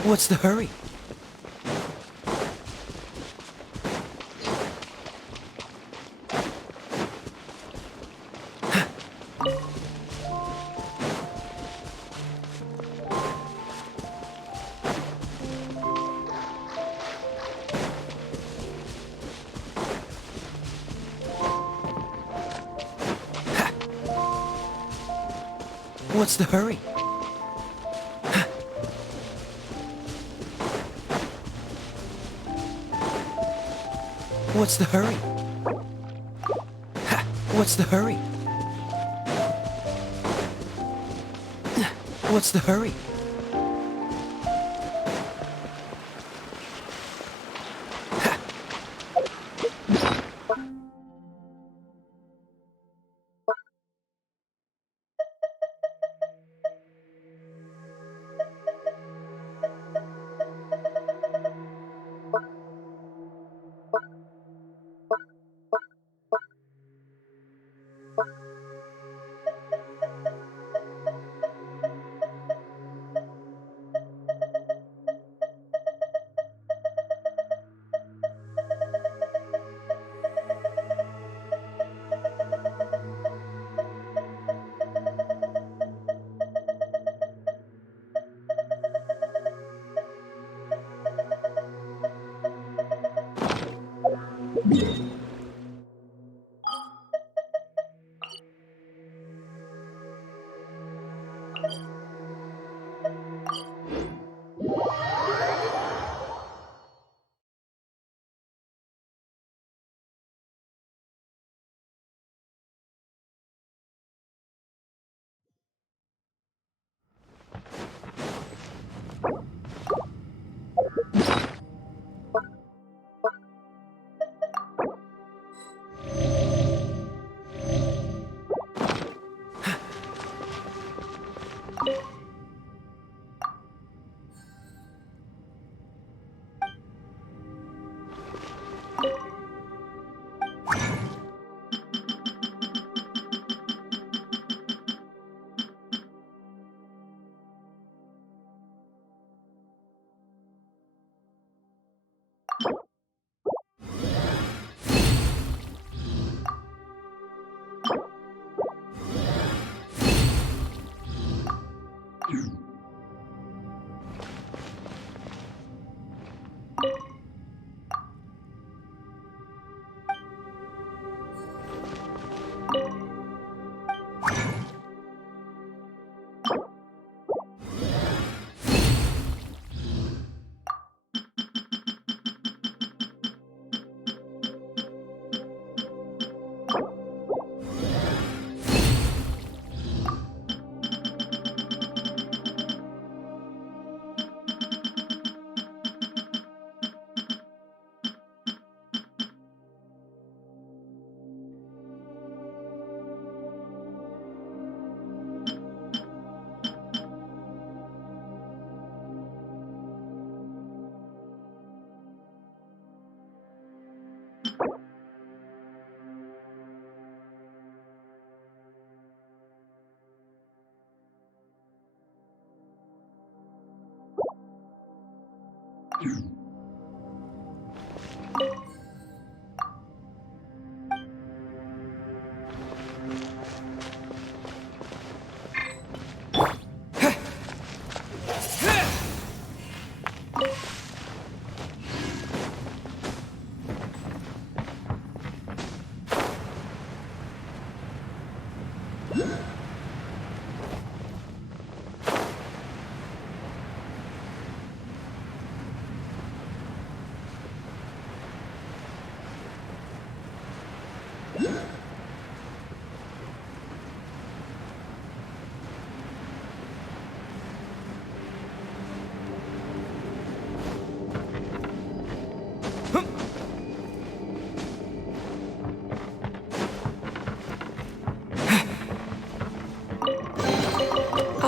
What's the hurry? What's the hurry? What's the hurry? What's the hurry? What's the hurry?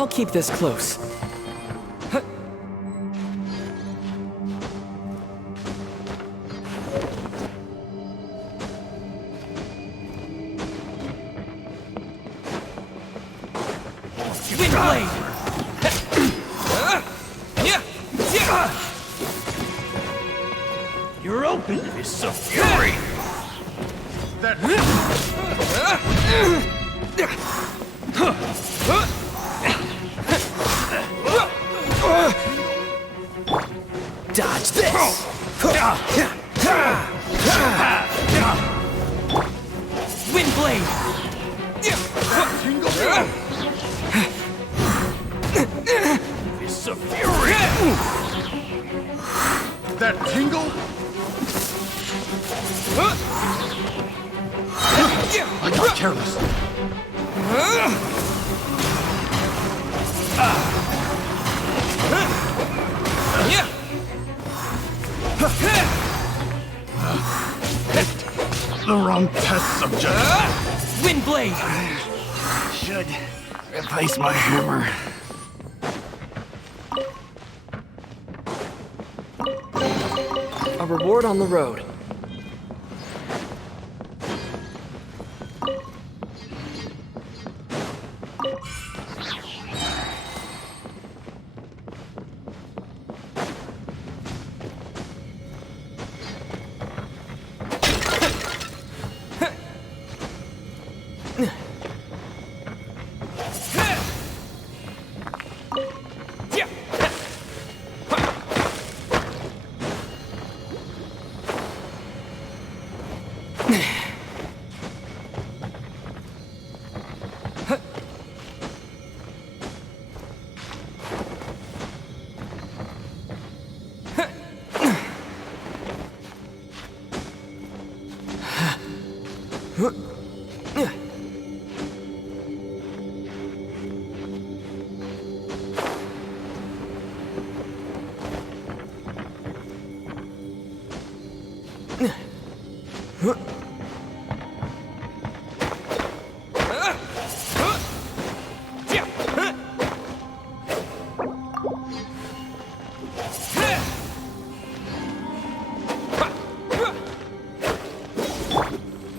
I'll keep this close. Windblade! You're open, fists of fury! Dodge this! Windblade! Fists of fury! That tingle? I got careless. The wrong test subject. Windblade! Should replace my hammer. A reward on the road.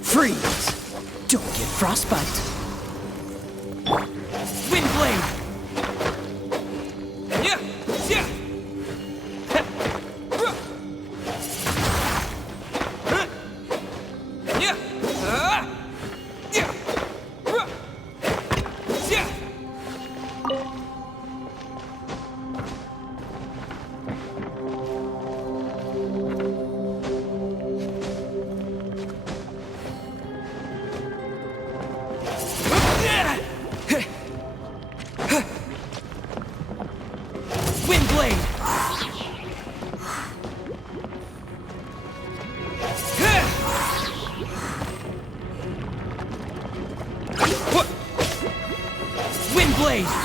Freeze! Don't get frostbite. Windblade! Windblade!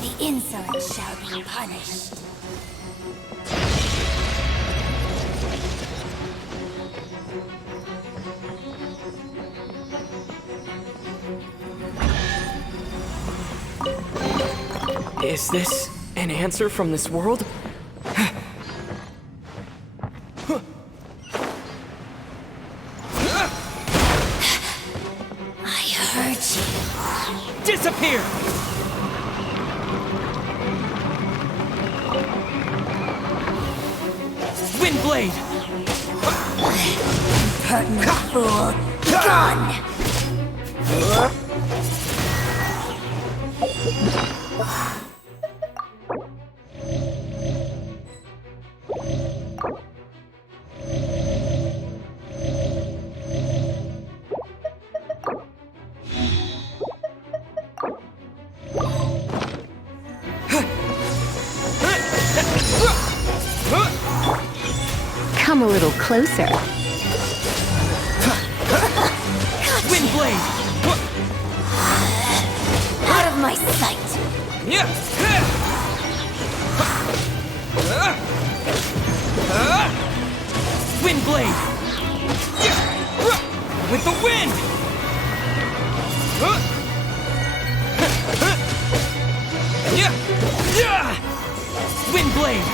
The insolent shall be punished. Is this an answer from this world? I heard you. Disappear! Windblade! Impertinent fool. Gone! Come a little closer. Windblade! Out of my sight! Windblade! With the wind! Windblade!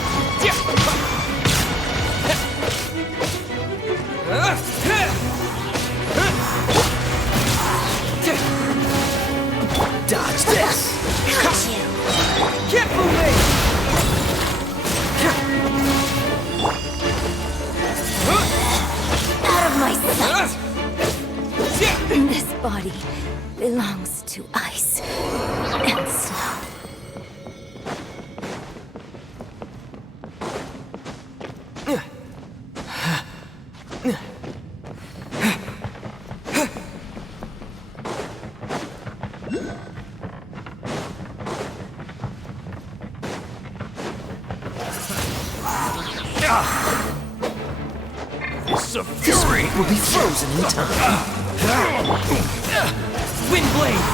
Dodge this! Got you! Careful, Wade! Out of my sight! This body belongs to ice and snow. This ring will be frozen in time. Windblade!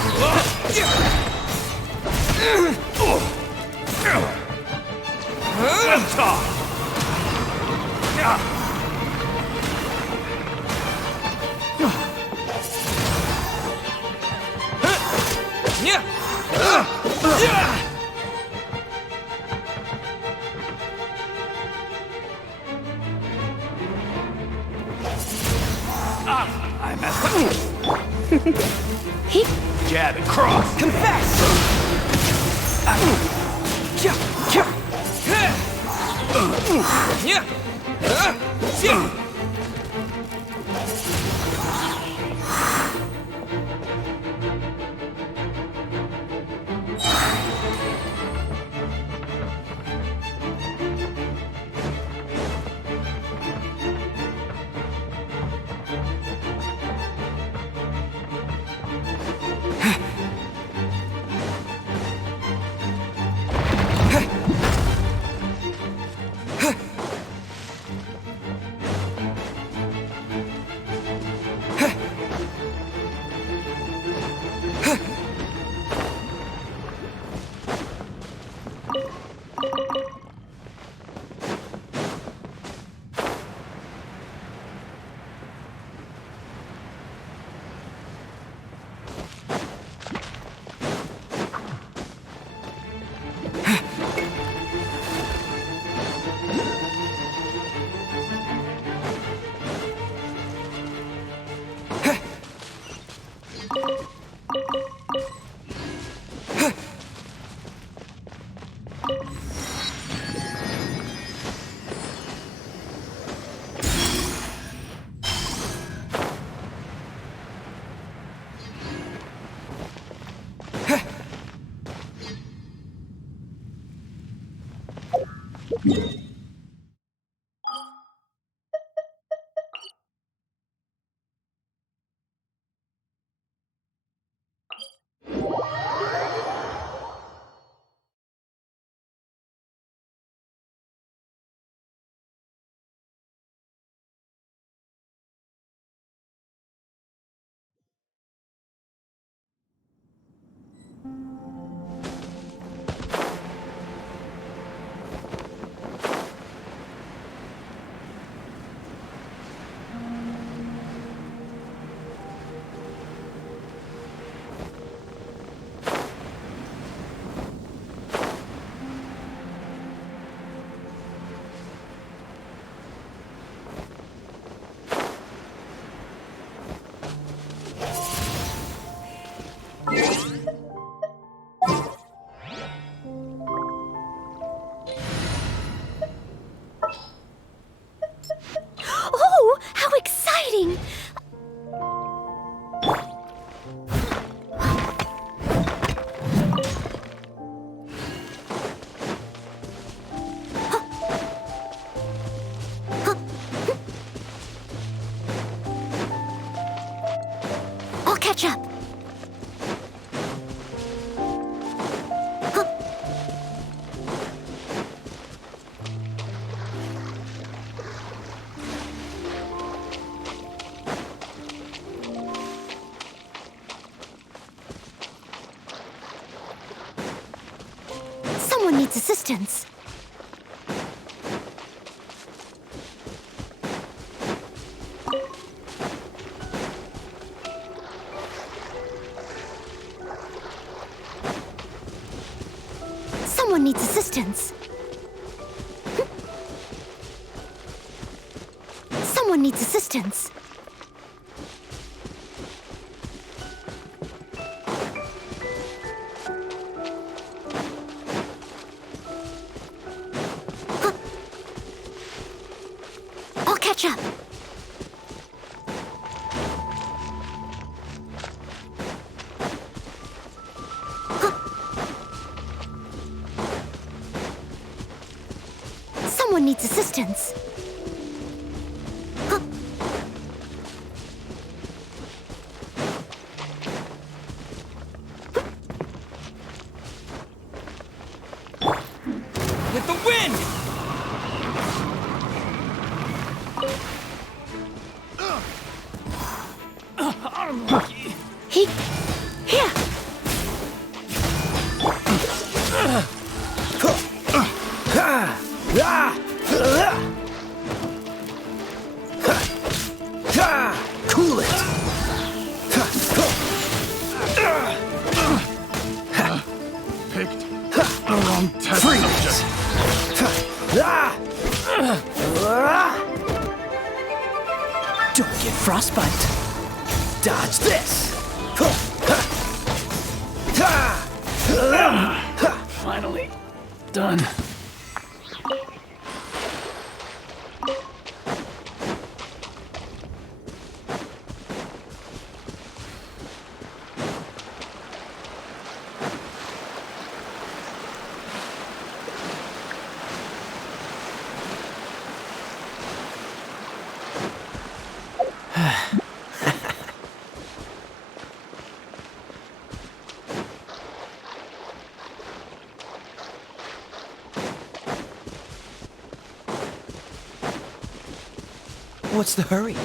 I messed up. Jab and cross. Confess! Oh, how exciting! I'll catch up. needs assistance. Someone needs assistance. Someone needs assistance. I'll catch up. Someone needs assistance. With the wind! Unlucky. Here! Cool it! Picked the wrong test subject. Don't get frostbite. Dodge this! Finally done. What's the hurry?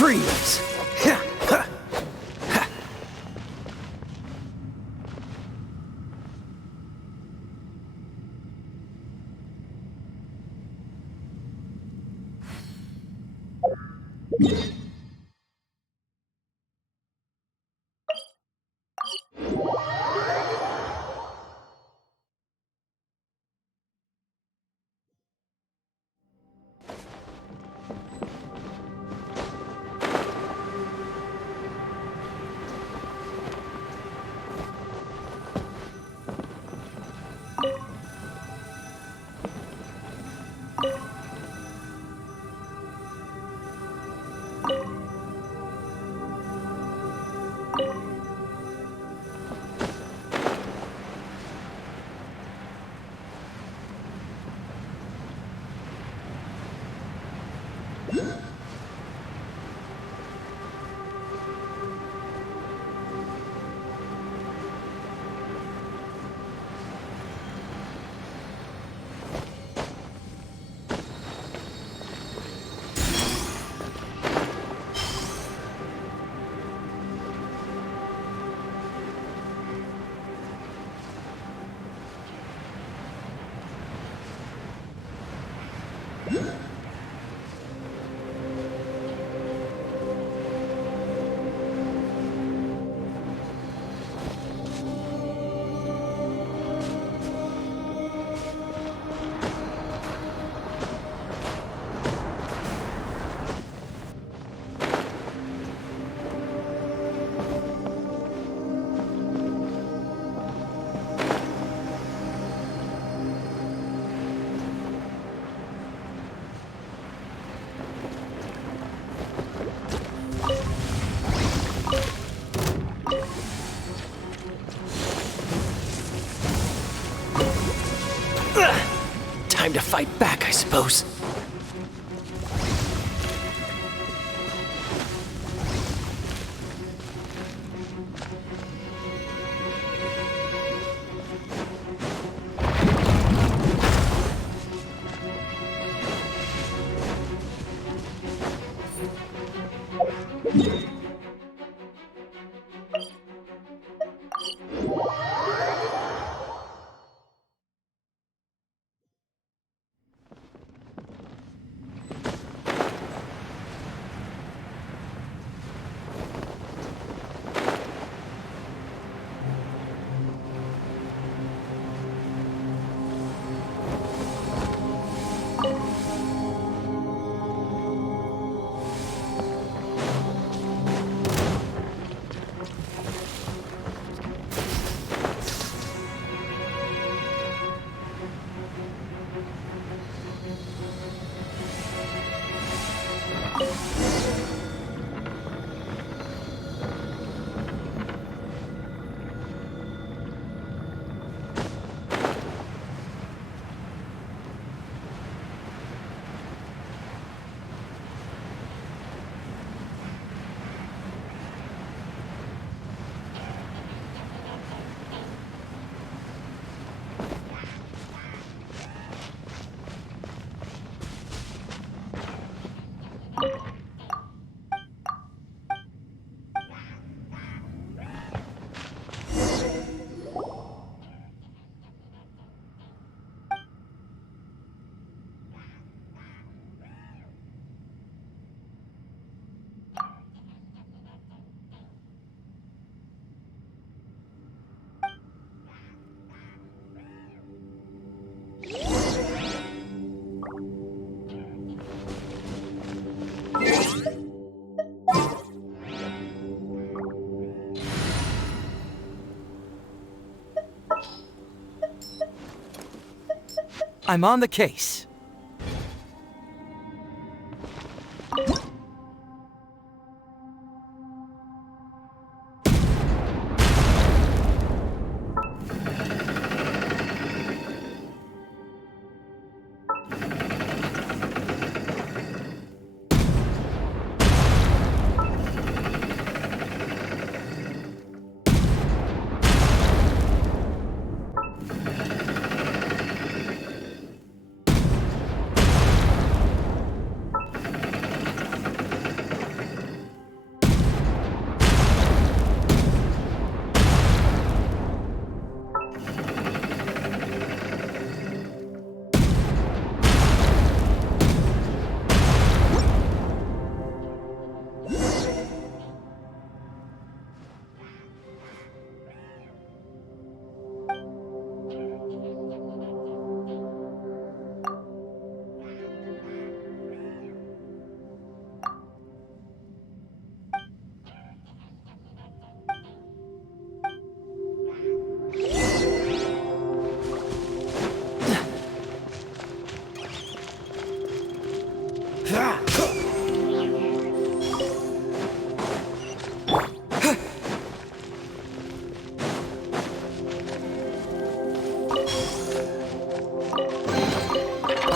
Freeze! Time to fight back, I suppose. I'm on the case.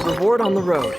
Reward on the road.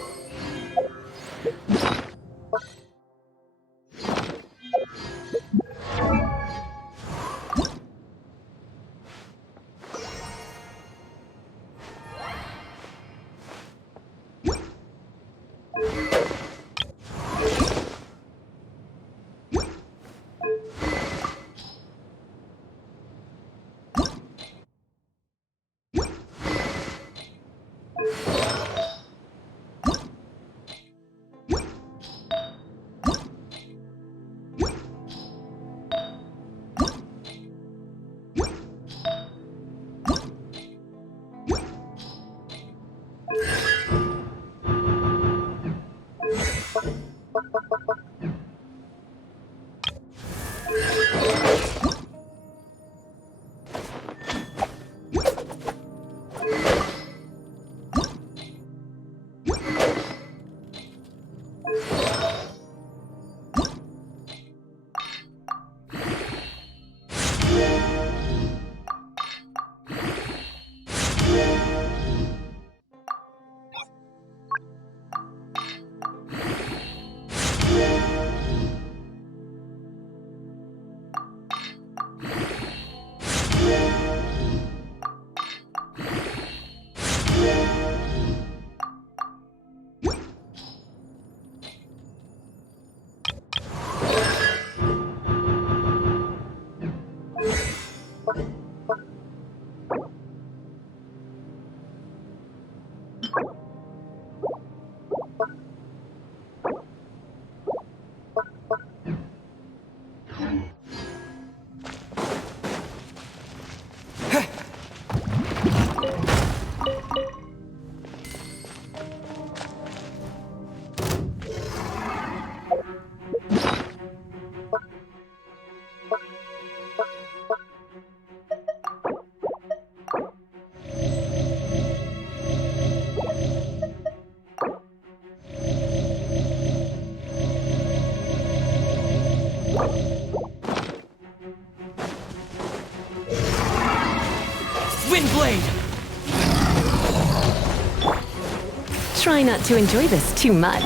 Try not to enjoy this too much.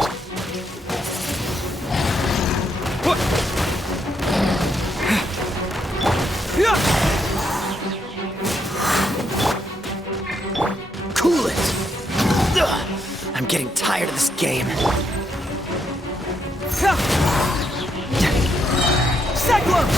Cool it! Ugh, I'm getting tired of this game. Cyclone!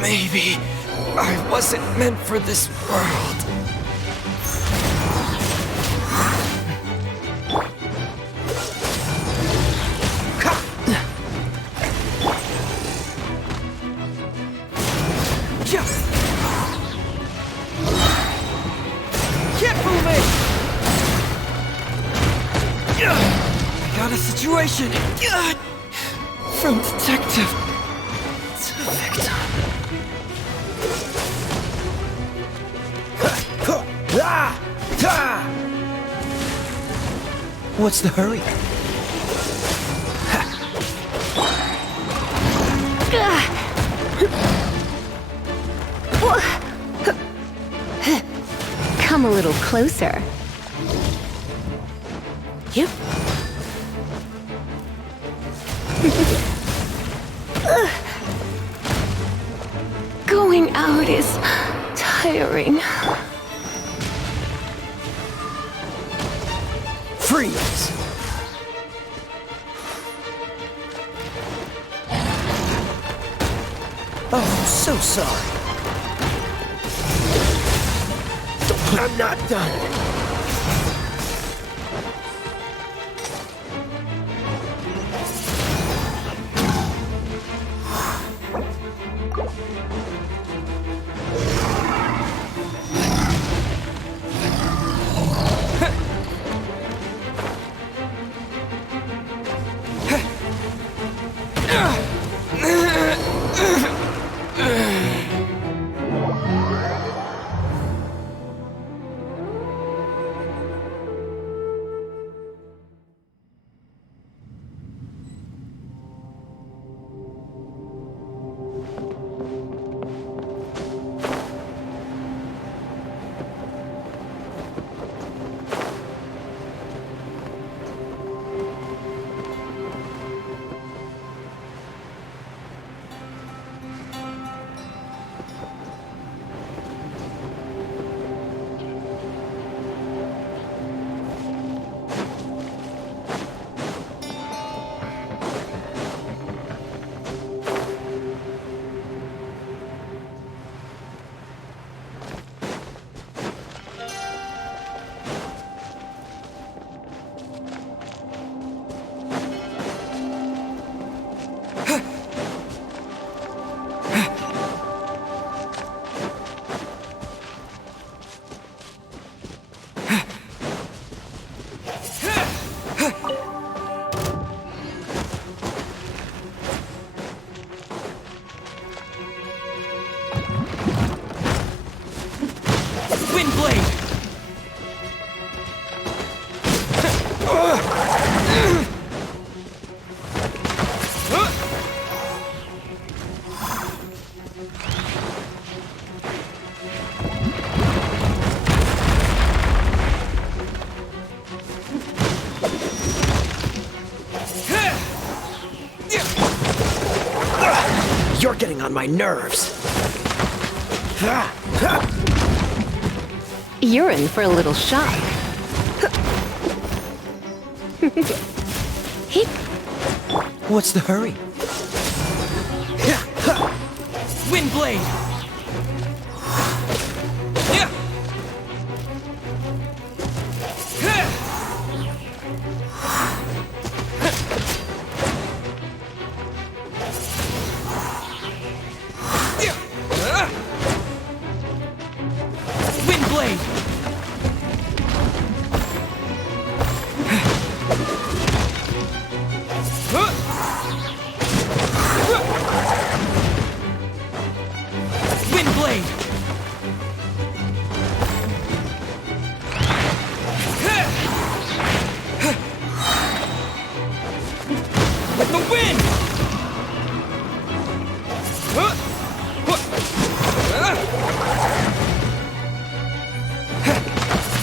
Maybe I wasn't meant for this world. Can't fool me! I got a situation. From detective to victim. What's the hurry? Come a little closer. Yep. Going out is tiring. Freeze! Oh, so sorry. I'm not done. You're getting on my nerves. You're in for a little shock. What's the hurry? Windblade! Windblade! Windblade! With the wind!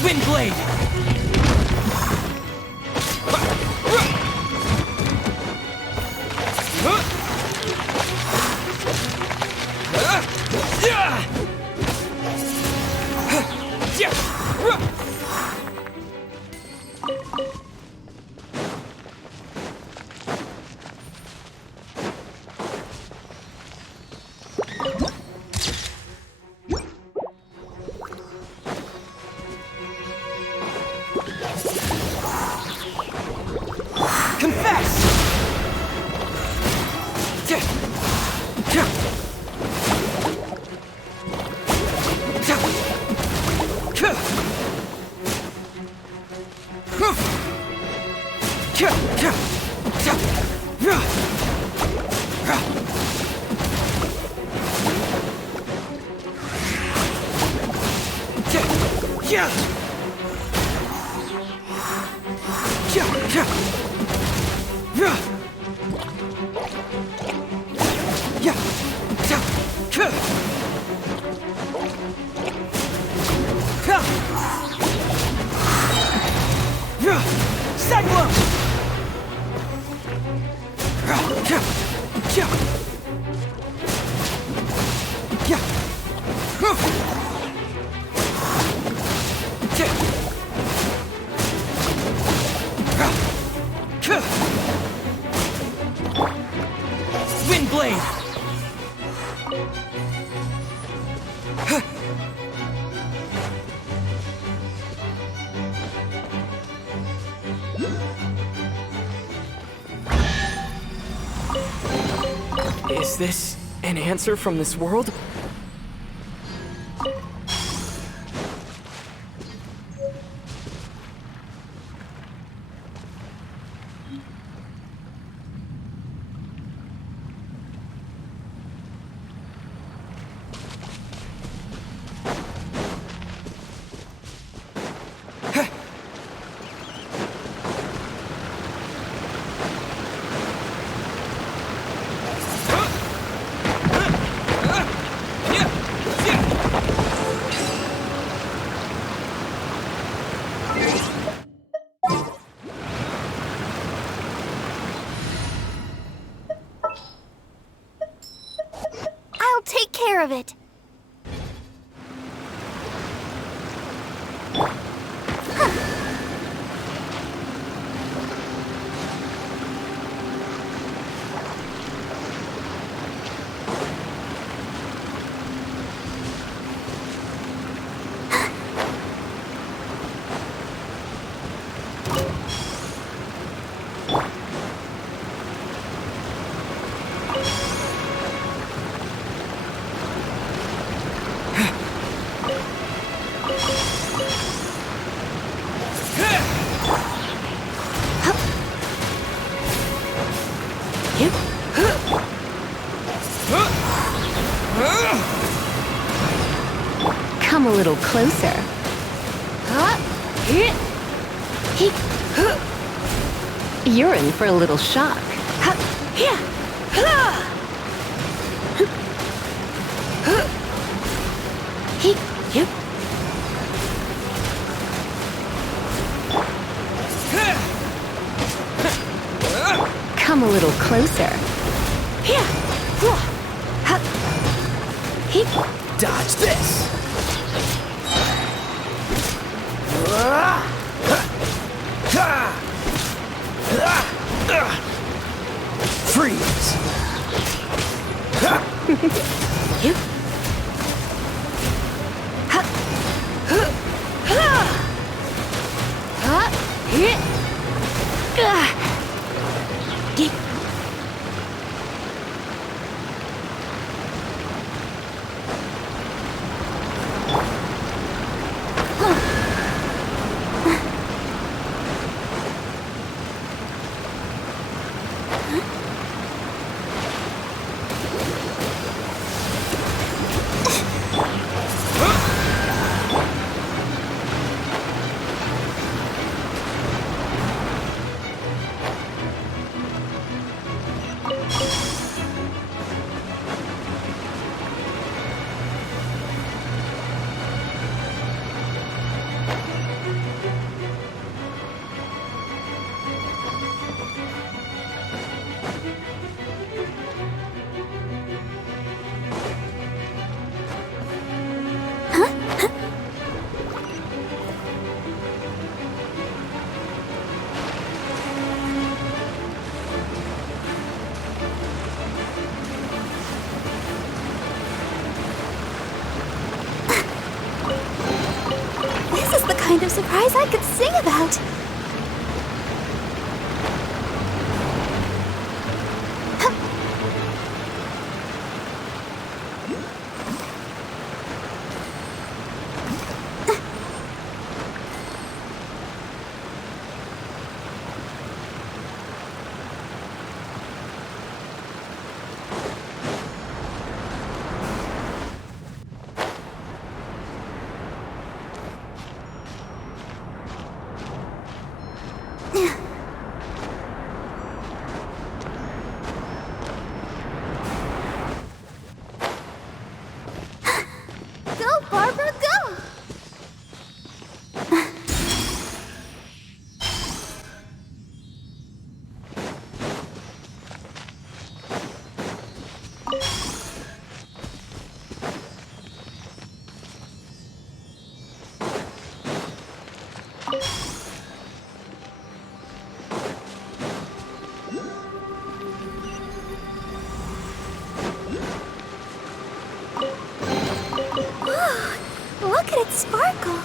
Windblade! Confess! Windblade! Is this an answer from this world? I'll take care of it. Come a little closer. You're in for a little shock. Come a little closer. Dodge this! kind of surprise I could sing about. Go, Barbara, go! Look at it sparkle.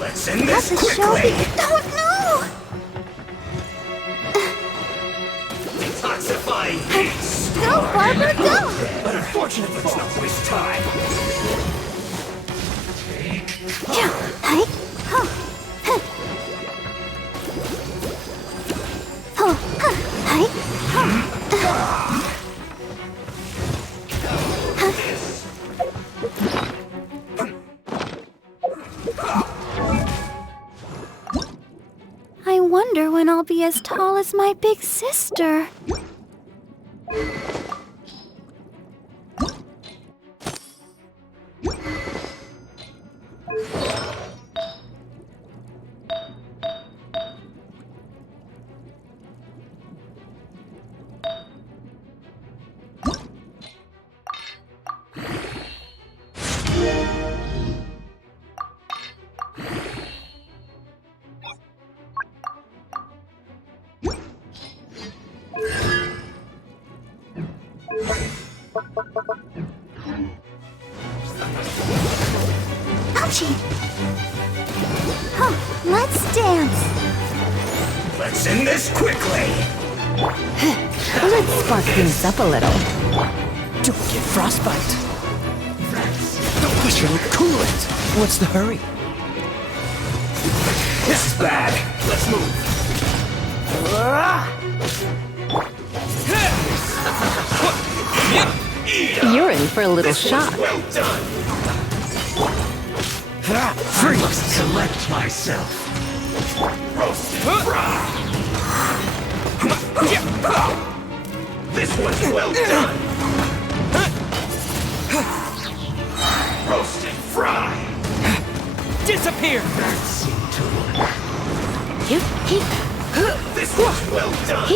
Let's end this quickly! Oh no! Detoxifying heat! Go, Barbara, go! But unfortunately, let's not waste time. I wonder when I'll be as tall as my big sister. Ouchie! Huh, let's dance! Let's end this quickly! Let's spark things up a little. Don't get frostbite. Don't push your coolant. What's the hurry? This is bad. Let's move. You're in for a little shock. Well done. I must select myself. Roast and fry. This one's well done. Roast and fry. Disappear! That seemed to This one's well done.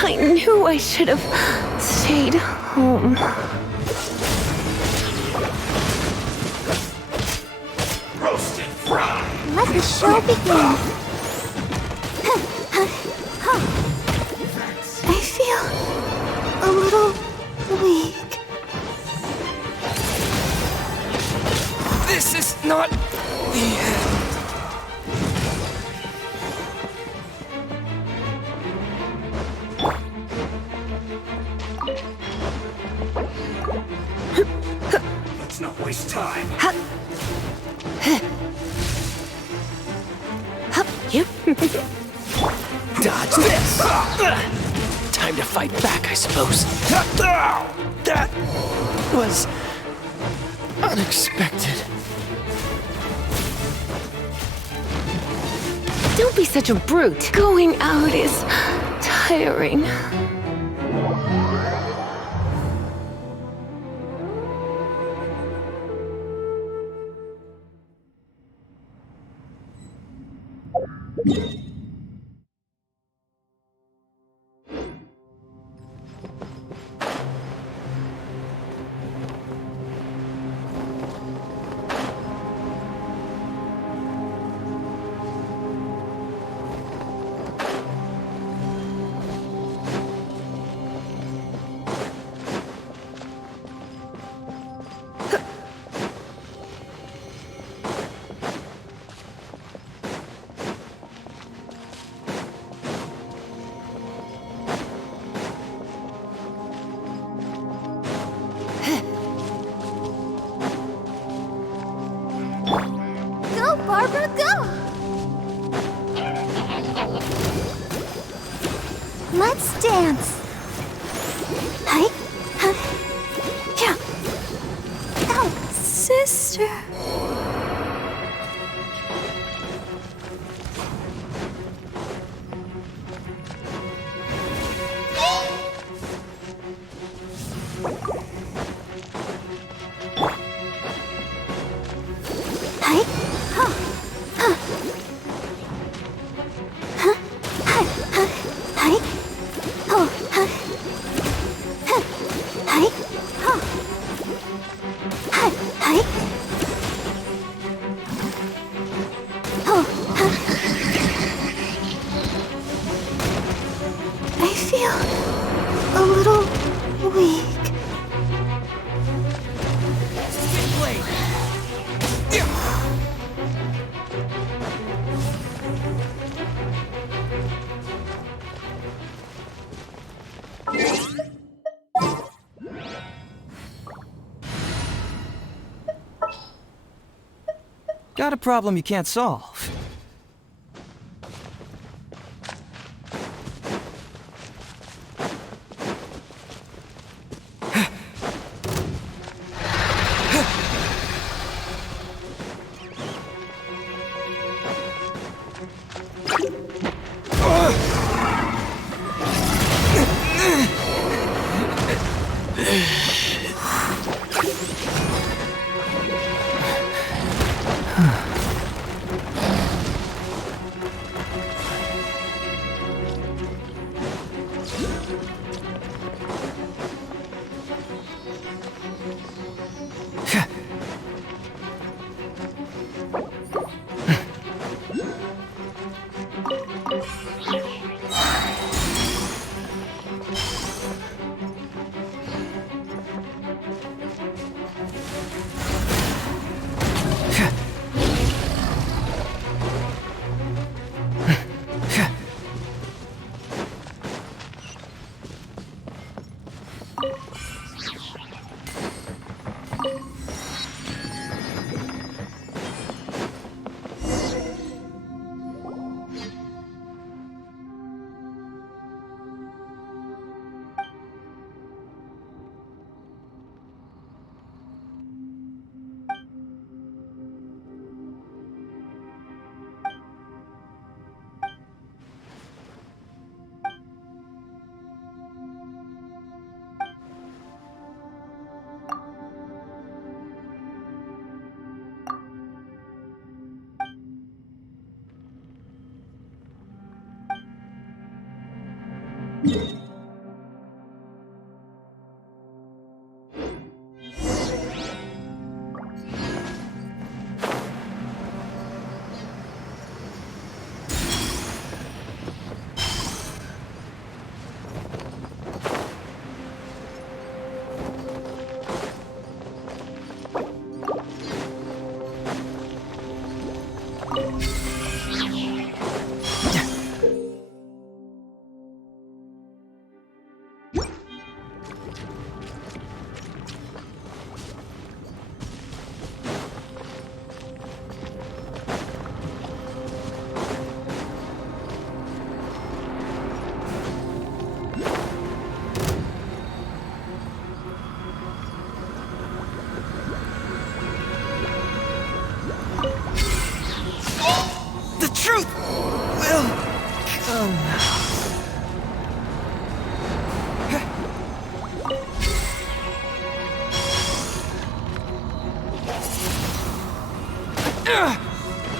I knew I should have stayed home. Roast and fry. Let the show begin! I feel a little weak. This is not the end. Let's not waste time. Dodge this. Time to fight back, I suppose. That was unexpected. Don't be such a brute. Going out is tiring. Go, Barbara, go! Let's dance. Hi. Yeah. Oh, sister. Hi. Huh. Huh. Huh. Hi. Huh. Hi. Oh. Huh. Huh. Hi. Huh. Hi. Hi. Oh. Huh. I feel a little weak. Got a problem you can't solve.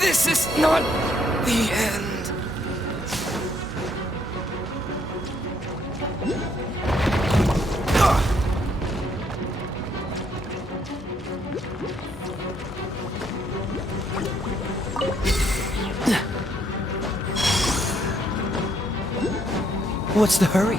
This is not the end. What's the hurry?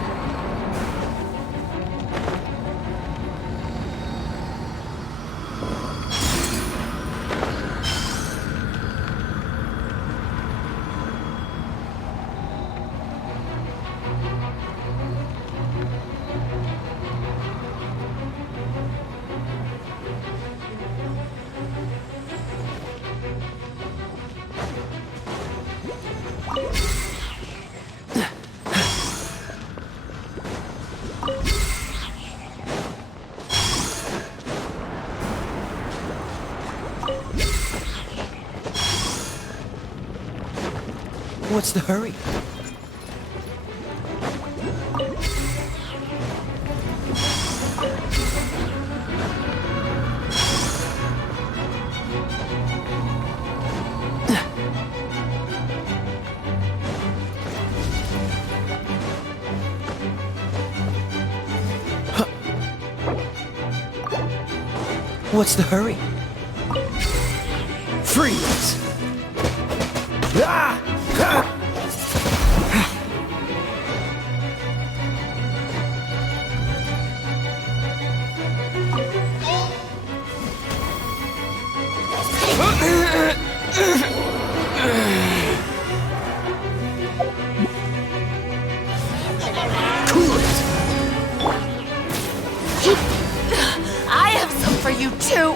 What's the hurry? What's the hurry? Freeze! Ah! Ah! I have some for you too!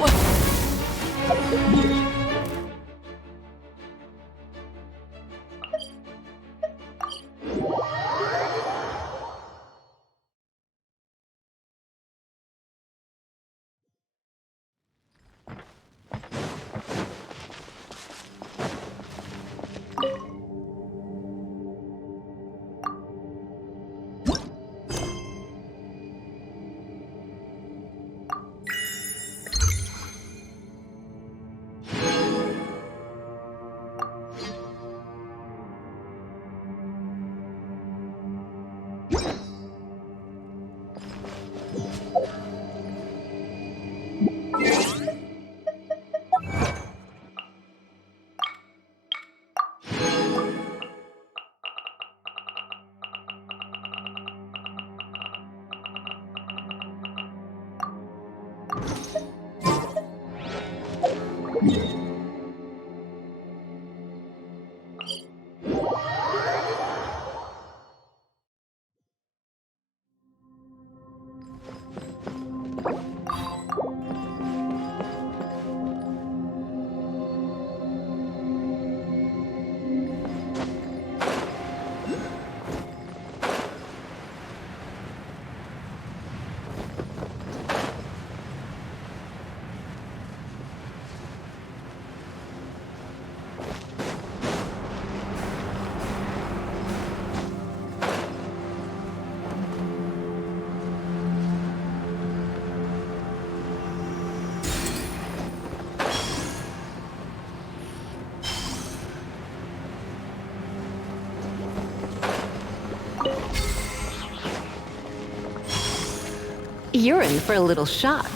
You're in for a little shock.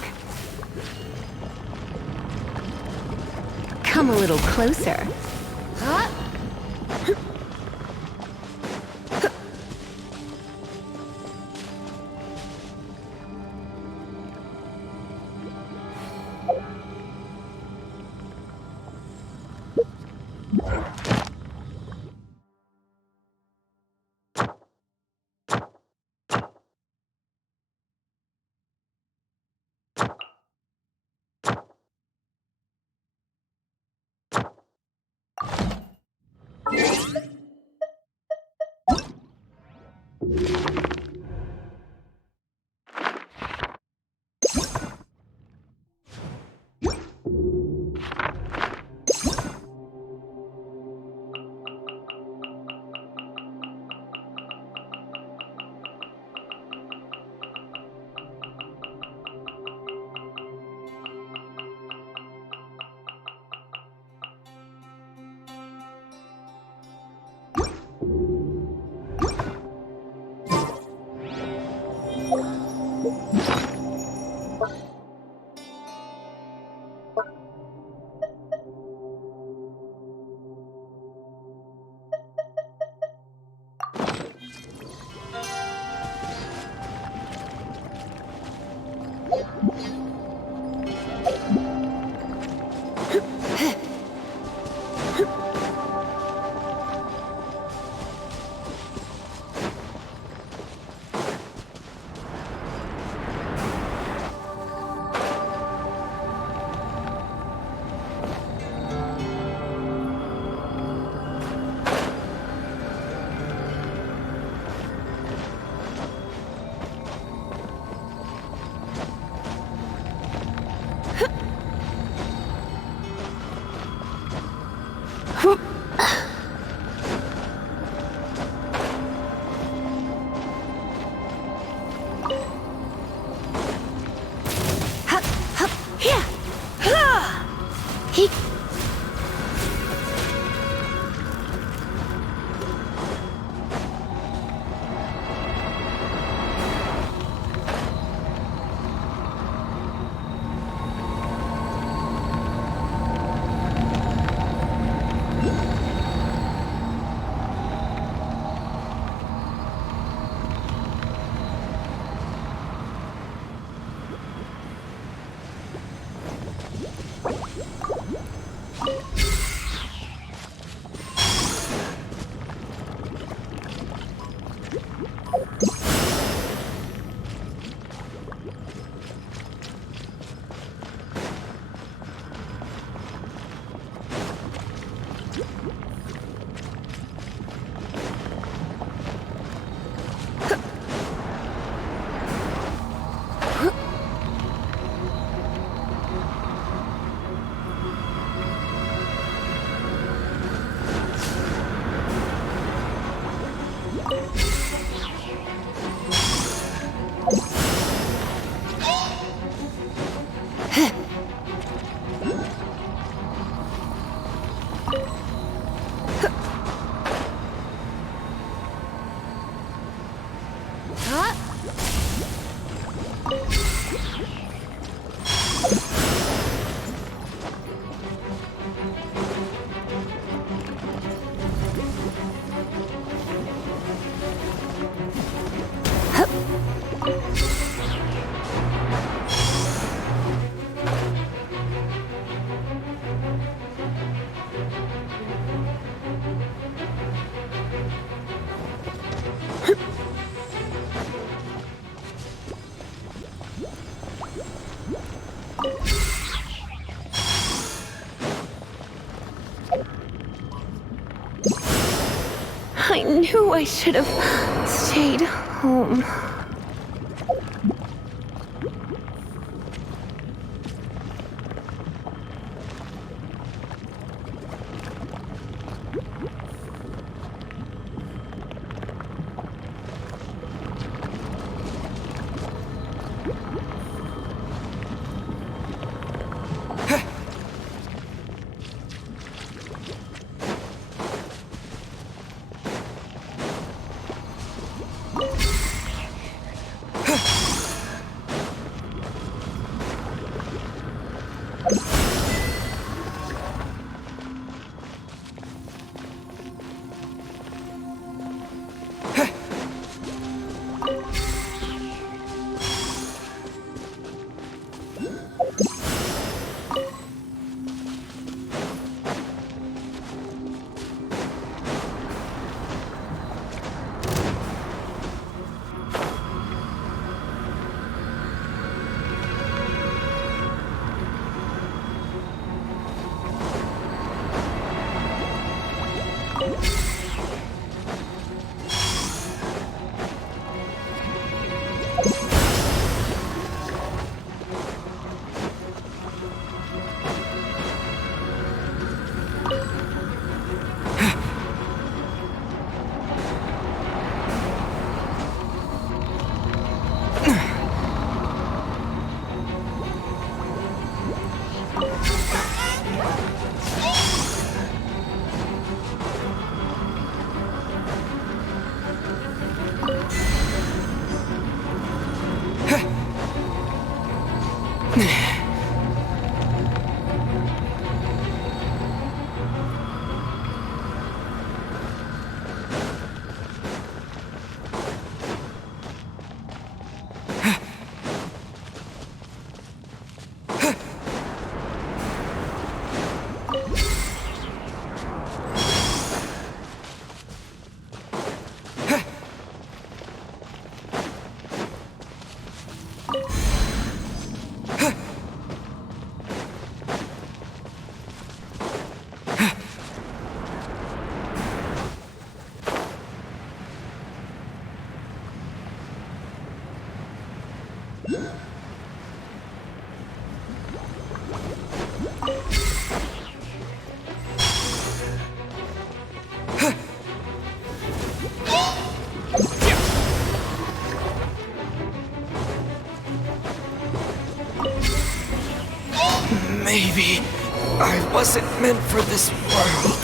Come a little closer. I knew I should have stayed home. Maybe I wasn't meant for this world.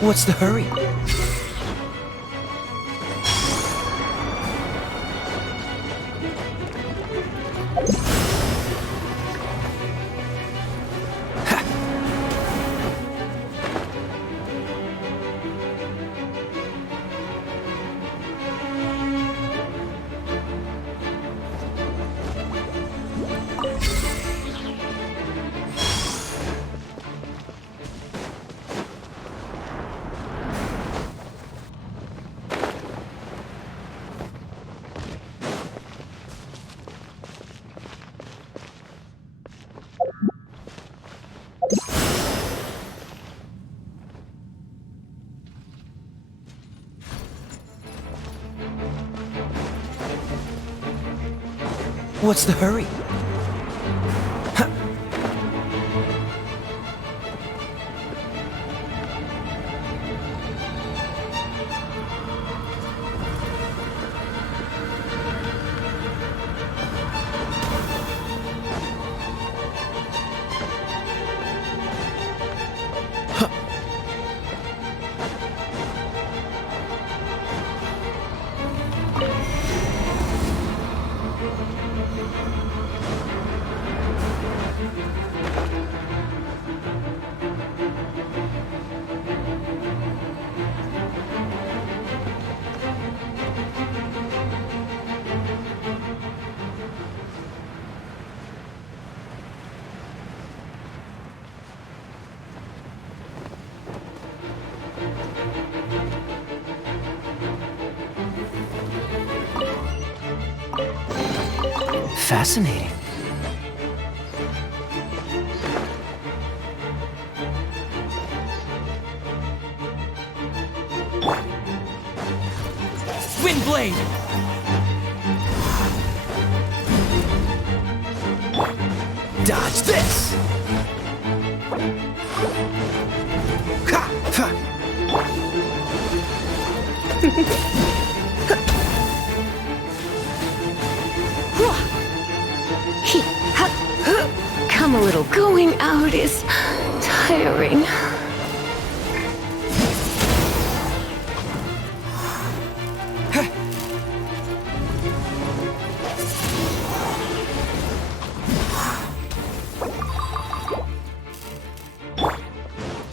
What's the hurry? What's the hurry? Fascinating. Windblade! Dodge this! Ha! Ha! Come a little. Going out is tiring.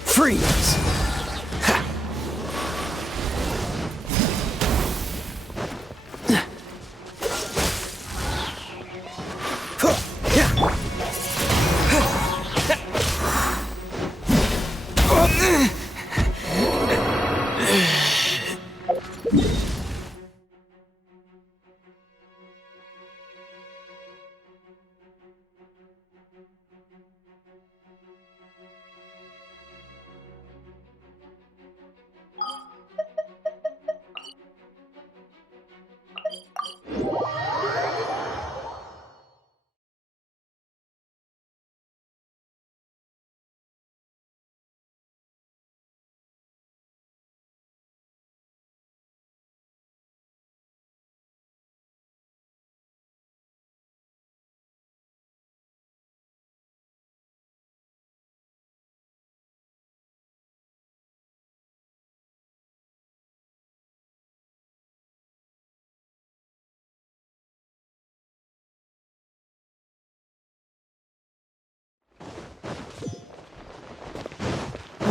Freeze!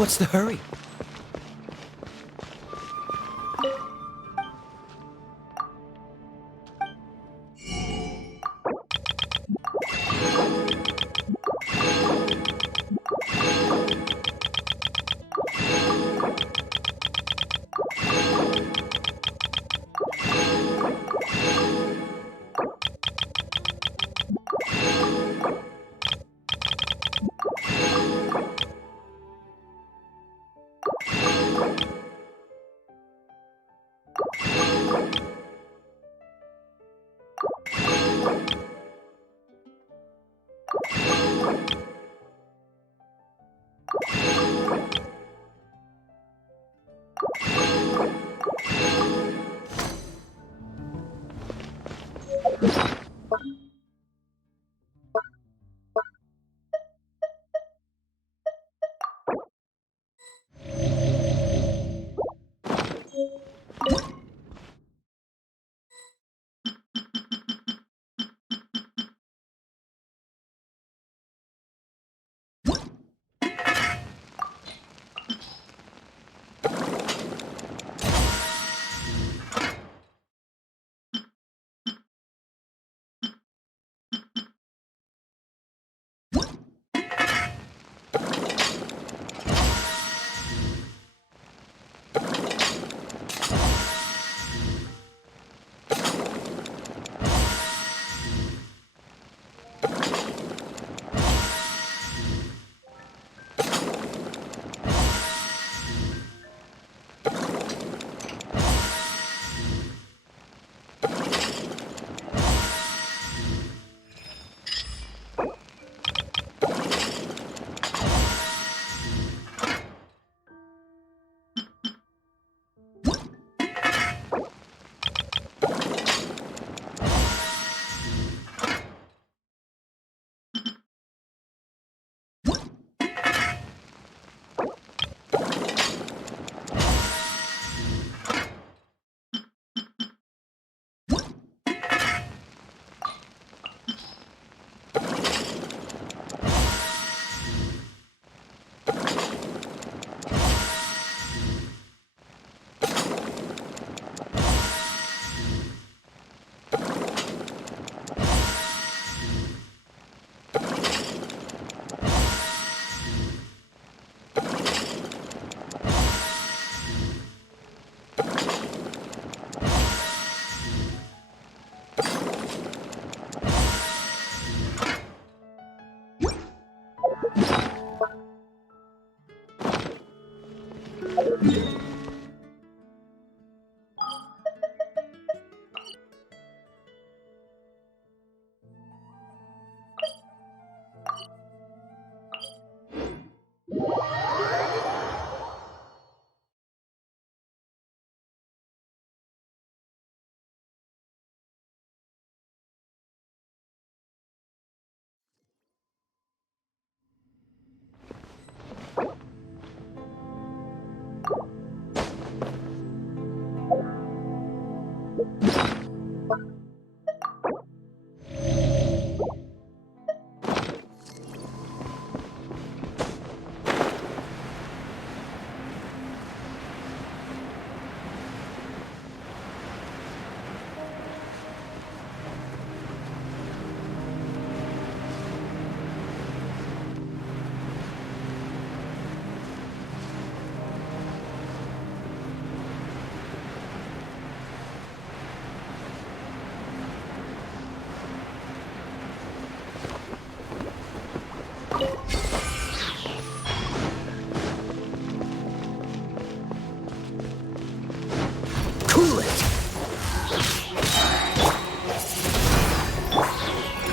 What's the hurry?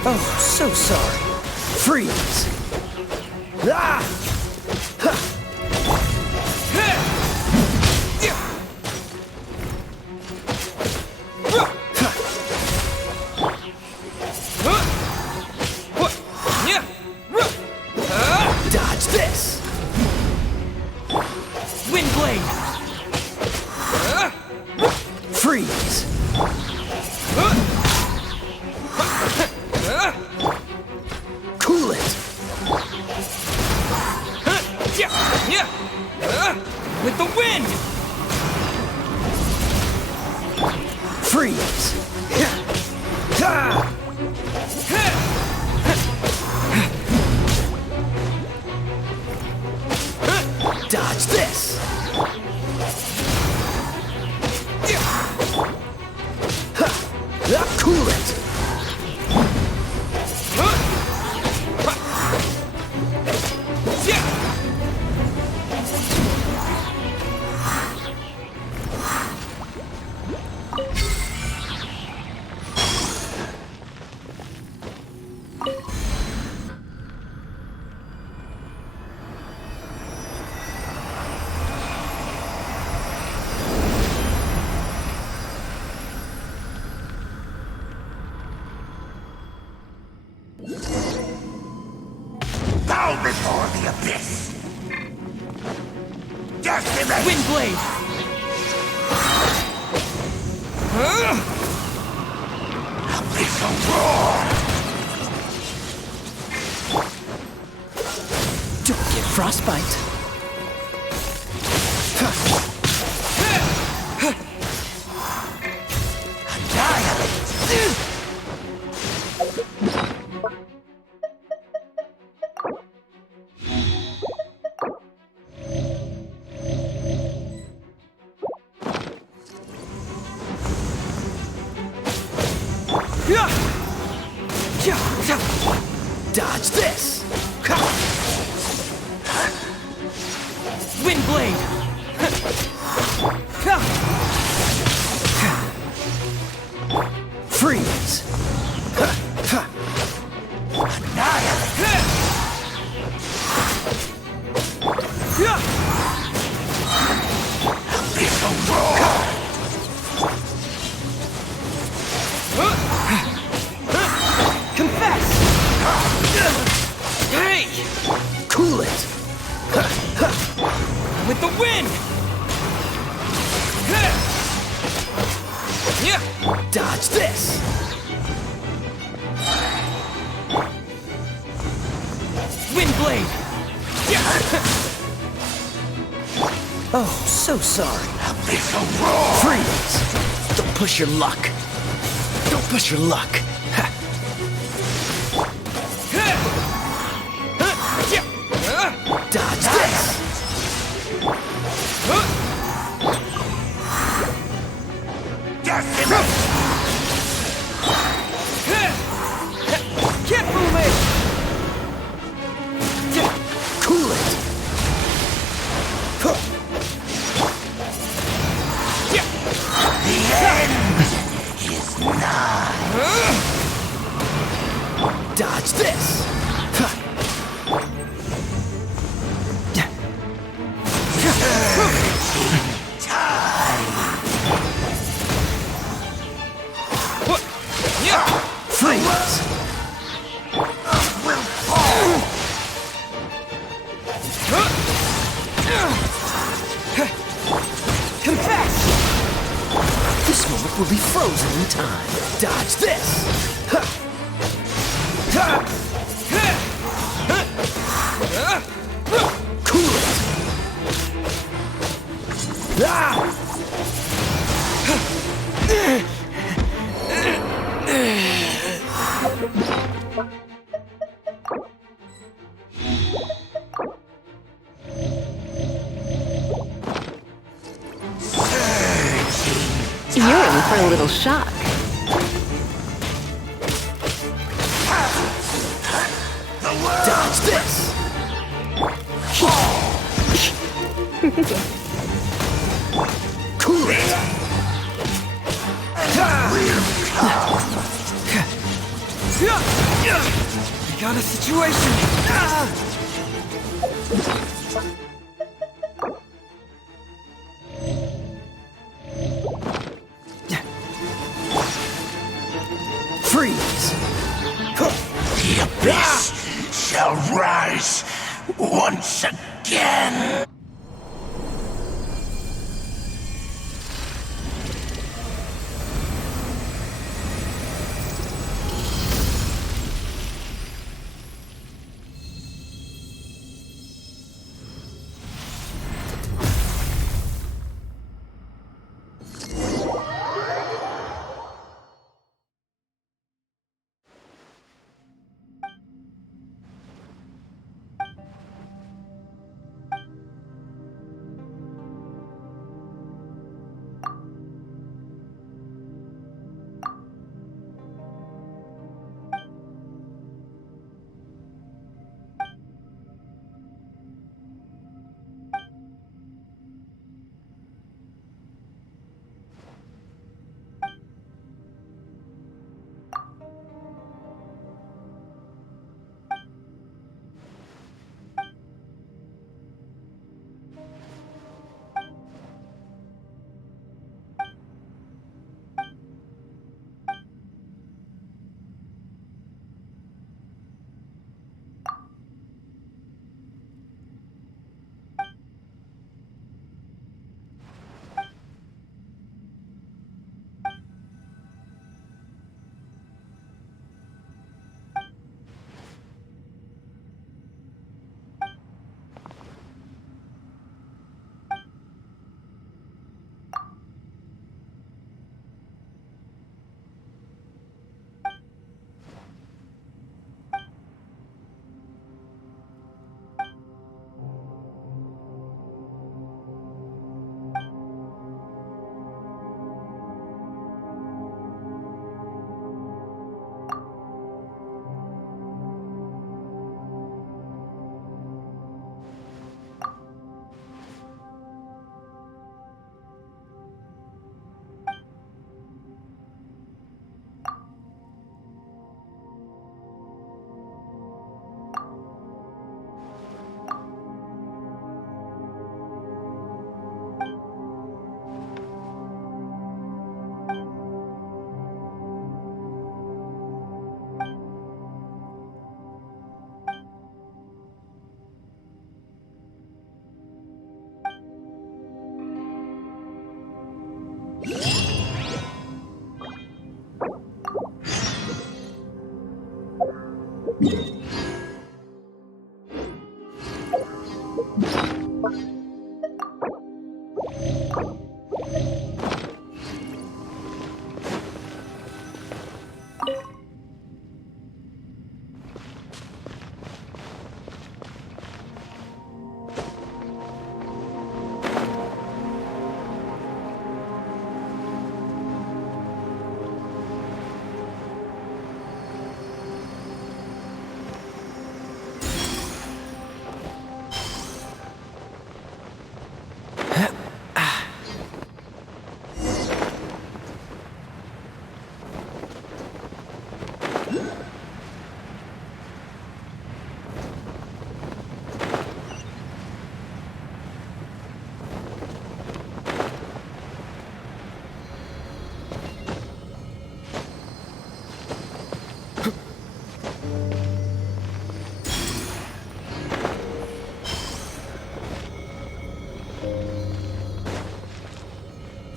Oh, so sorry. Freeze! Ah! Ha! Dodge this! Windblade! Freeze! Cool it! With the wind! Freeze! Dodge this! Cool it! Bow before the abyss! Decimate! Windblade! Abyssal roar! Don't get frostbite. Dodge this! Windblade! Freeze! Confess! Hey! Cool it! With the wind! Dodge this! Windblade! Oh, so sorry. Freeze! Don't push your luck. Don't push your luck. Dodge this! Can't move it! Cool it! The end is nigh! Dodge this! Freeze! Will fall! Confess! This moment will be frozen in time. Dodge this! Ha! Ha! Ha! Cool it! Ah! You're in for a little shock. Dodge this! Cool it! We got a situation. Freeze! The abyss shall rise once again.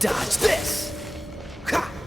Dodge this! Ha!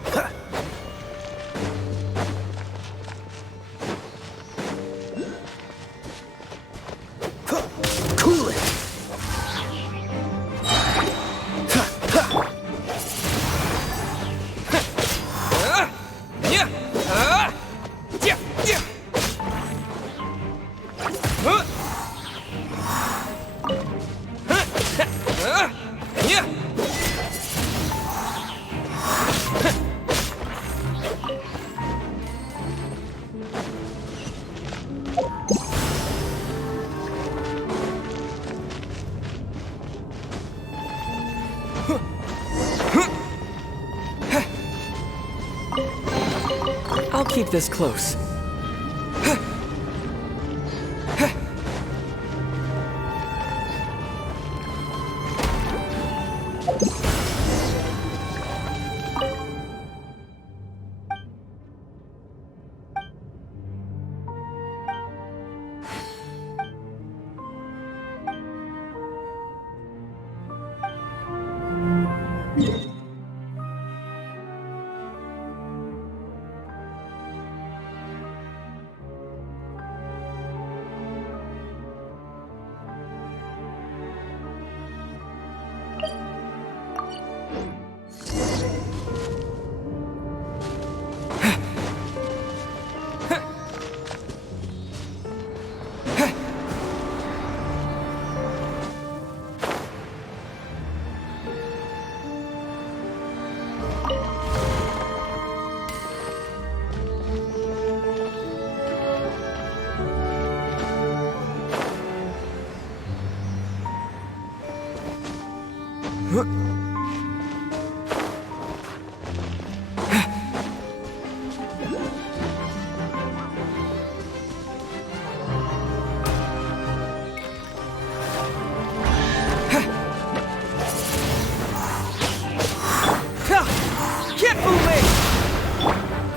I'll keep this close.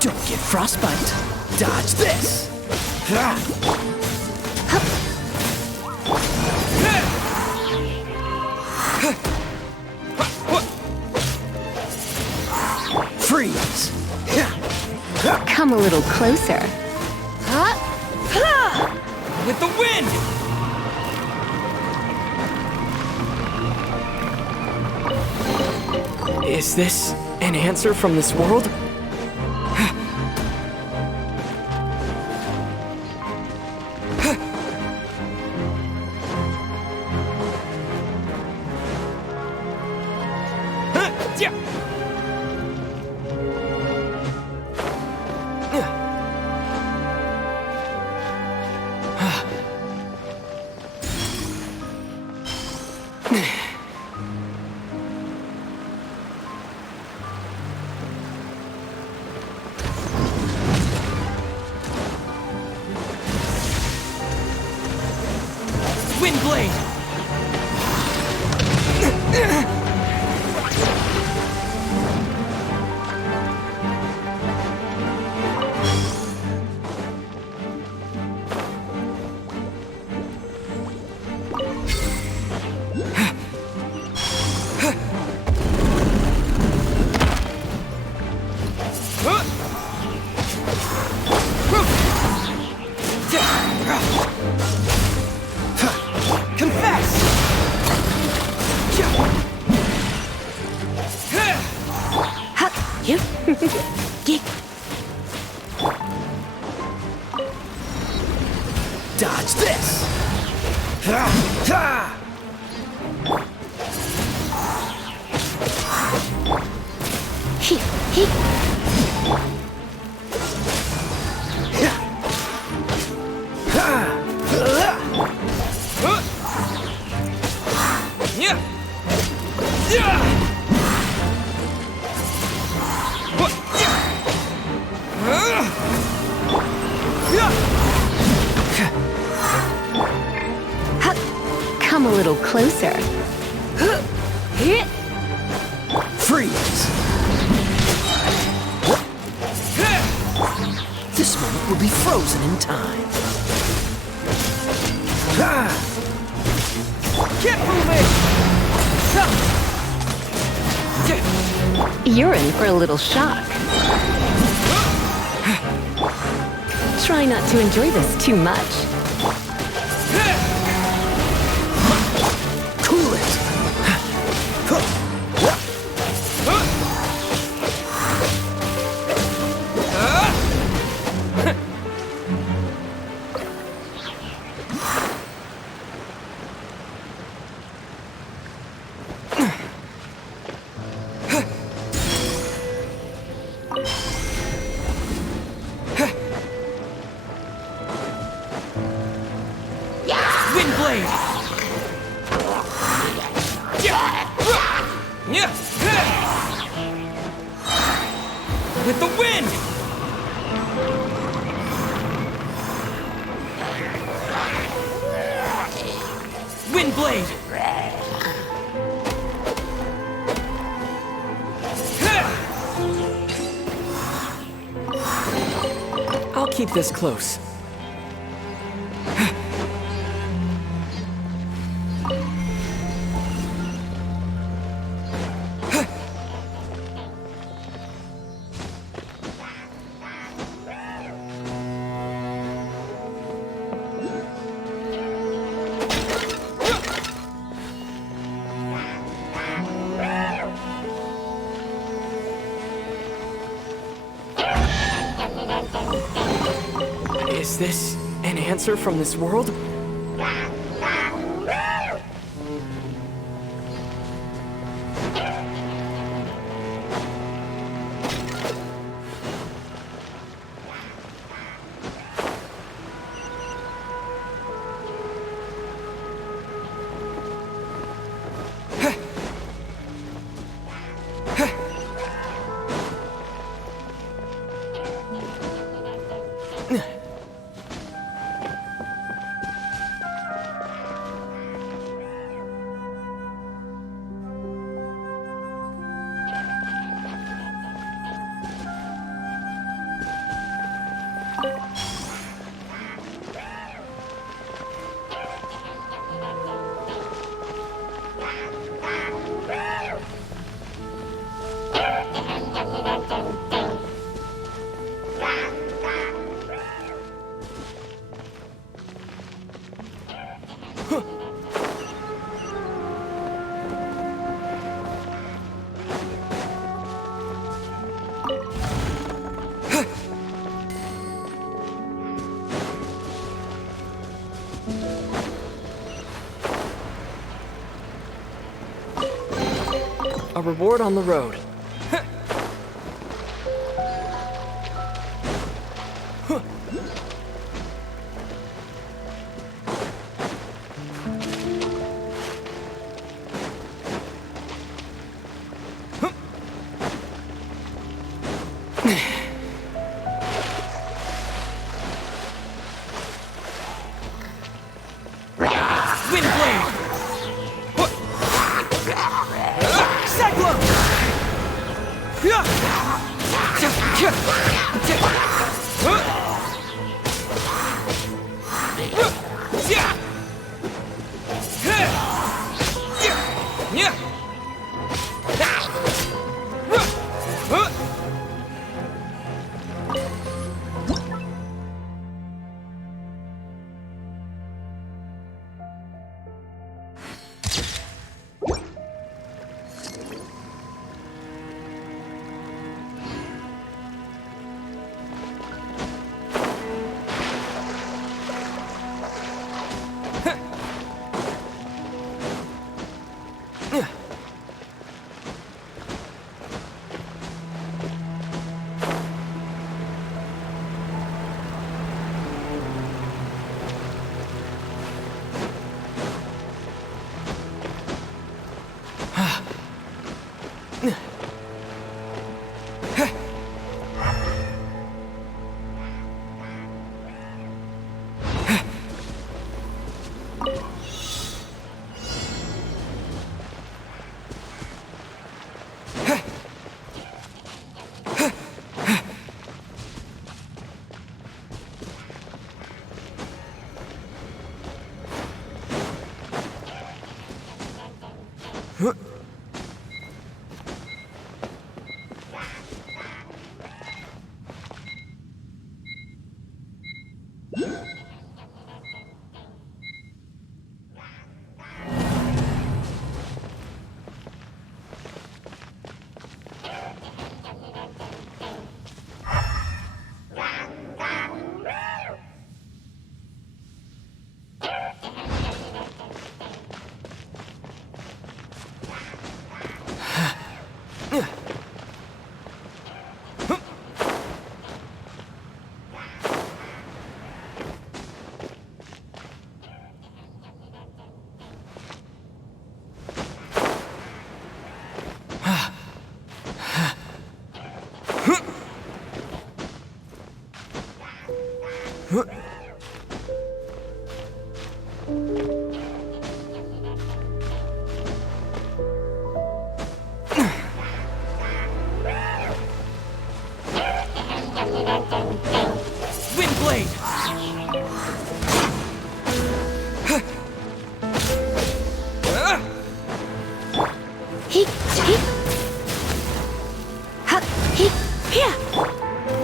Don't get frostbite. Dodge this. Freeze. Come a little closer. With the wind! Is this an answer from this world? Windblade! Dodge this. Come a little closer. Freeze. This moment will be frozen in time. Get moving! You're in for a little shock. Try not to enjoy this too much. Cool it. With the wind! blade! I'll keep this close. Is this an answer from this world? A reward on the road.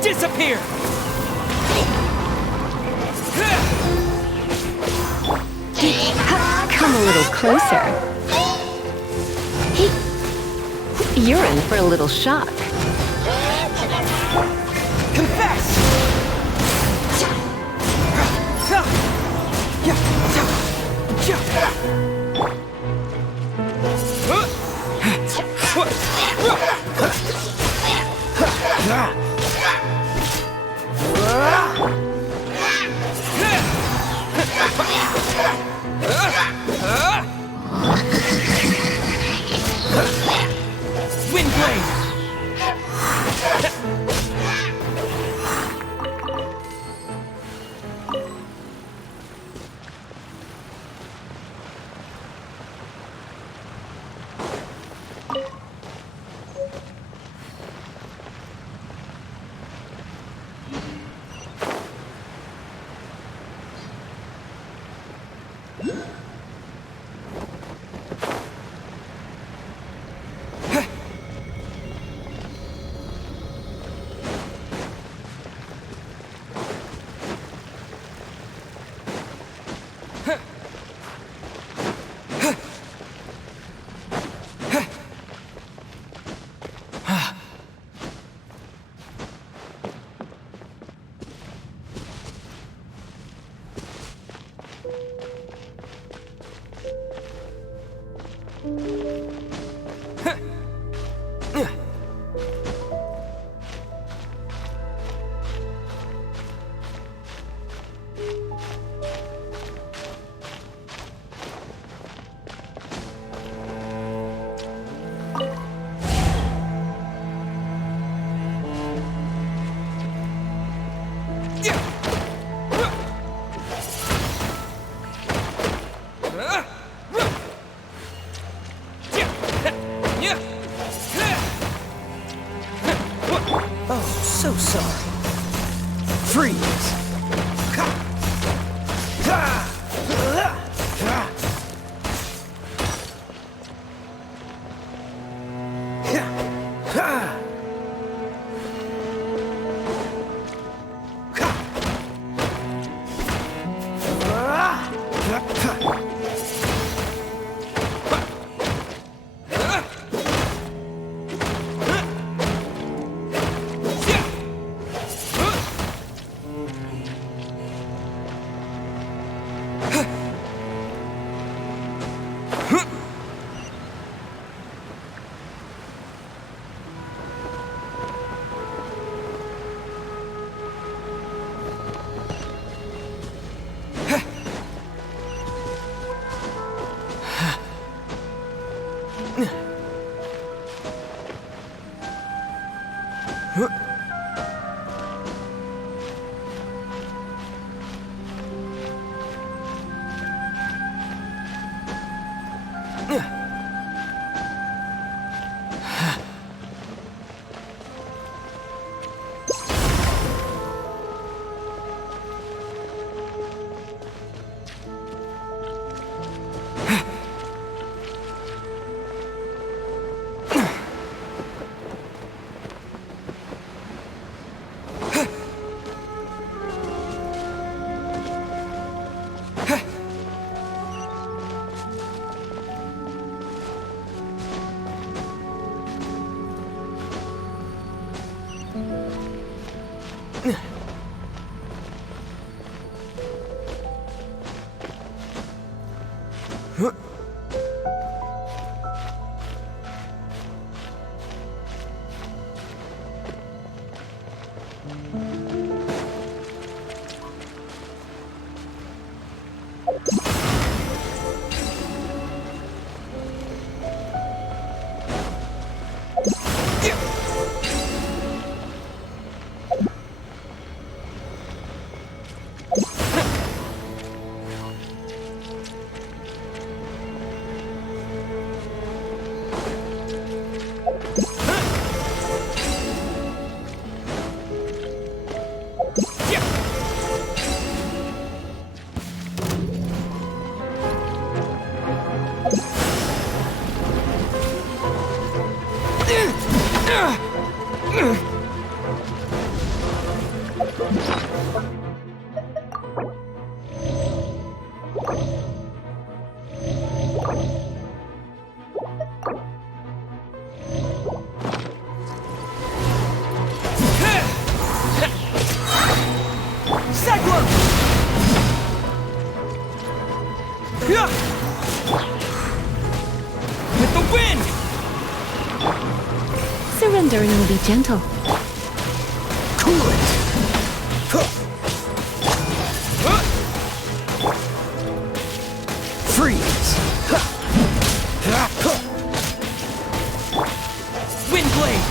Disappear! Come a little closer. You're in for a little shock. Confess! Windblade! Oh, so sorry. Freeze! With the wind! Surrendering will be gentle. Cool it! Freeze! Wind blade!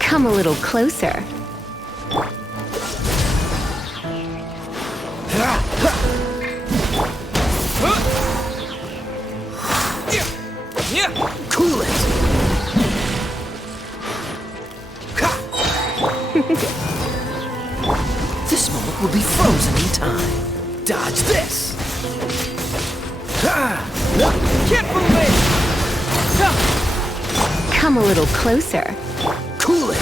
Come a little closer. Cool it! This moment will be frozen in time. Dodge this! Can't believe! Come a little closer. Cool it!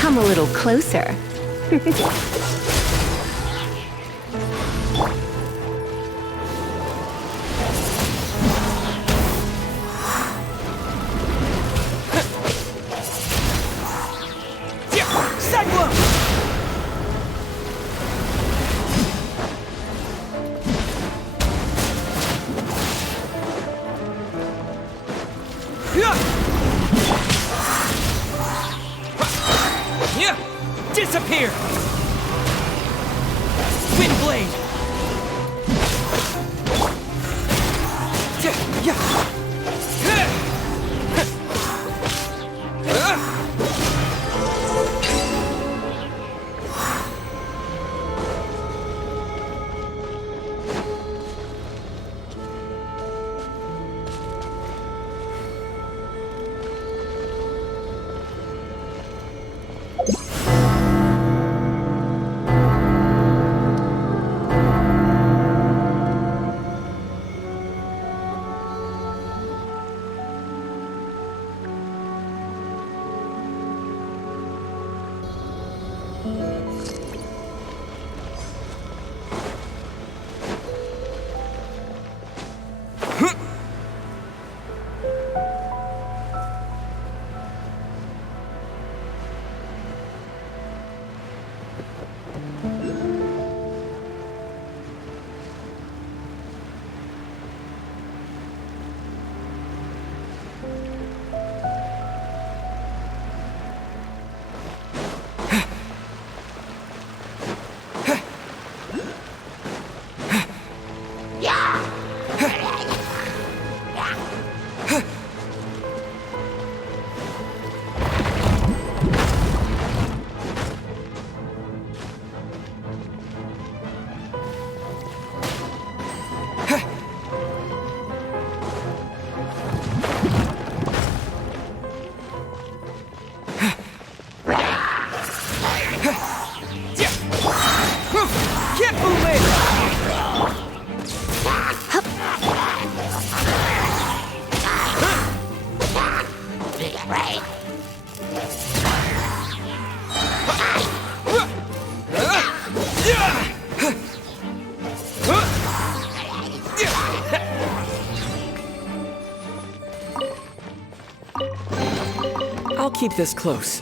Come a little closer. Disappear! Wind blade! I'll keep this close.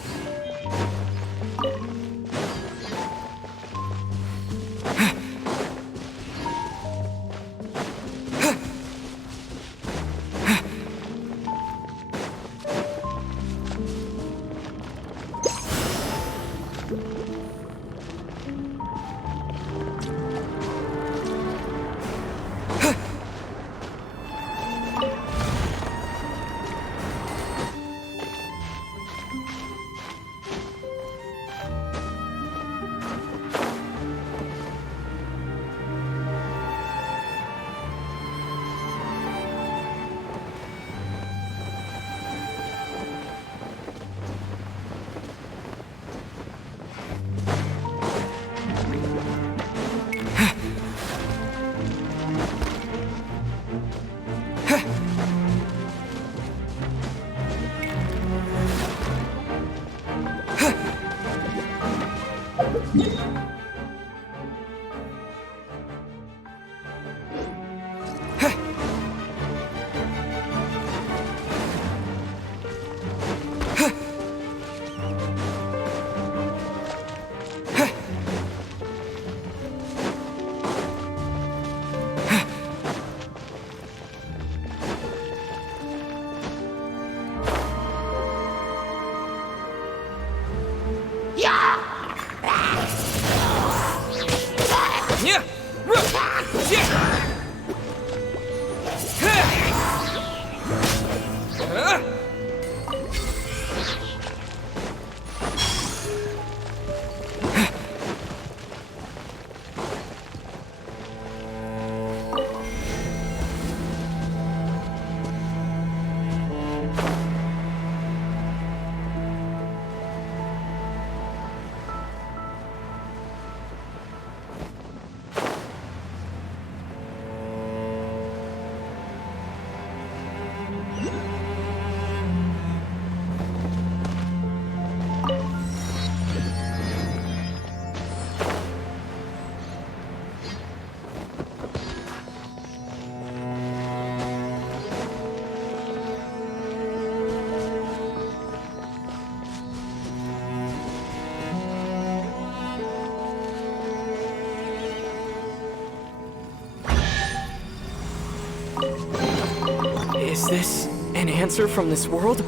Is this an answer from this world?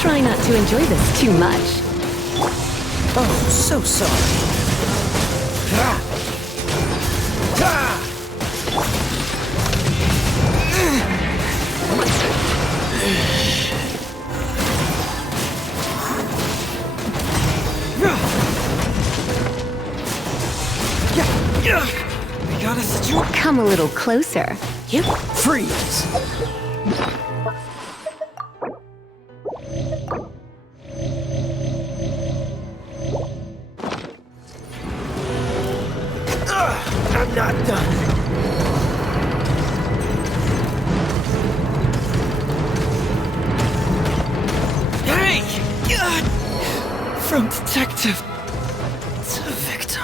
Try not to enjoy this too much. Oh, so sorry. We got a situation. Come a little closer. Yep. Freeze! I'm not done. Hey! From detective to victim.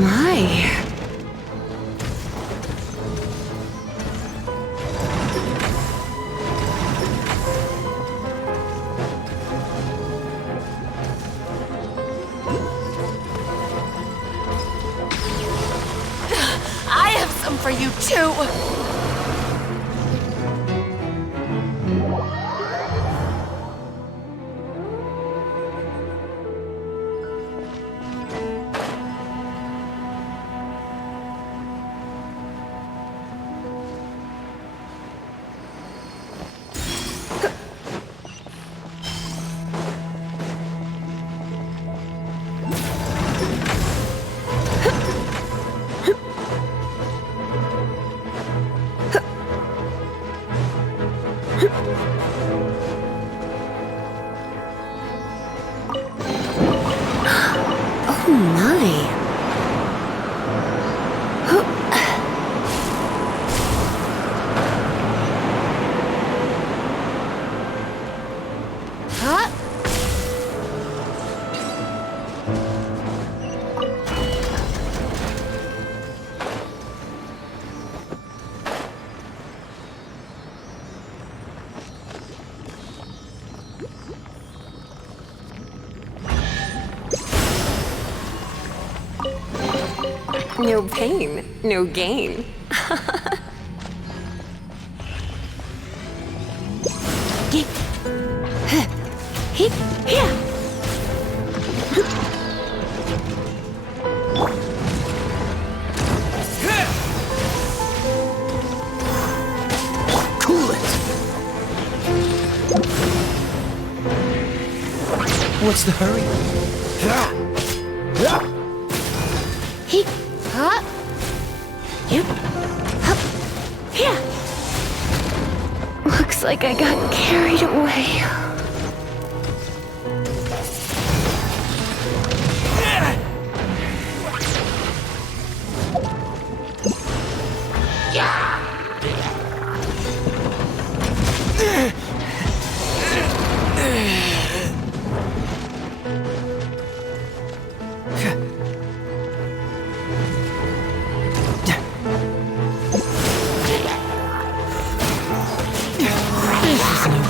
My. I have some for you too. Oh my. Huh? No pain, no gain. Cool it! What's the hurry? Huh? Looks like I got carried away.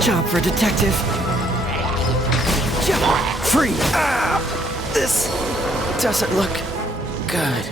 Job for detective. Free. This doesn't look Good.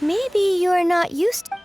Maybe you're not used to...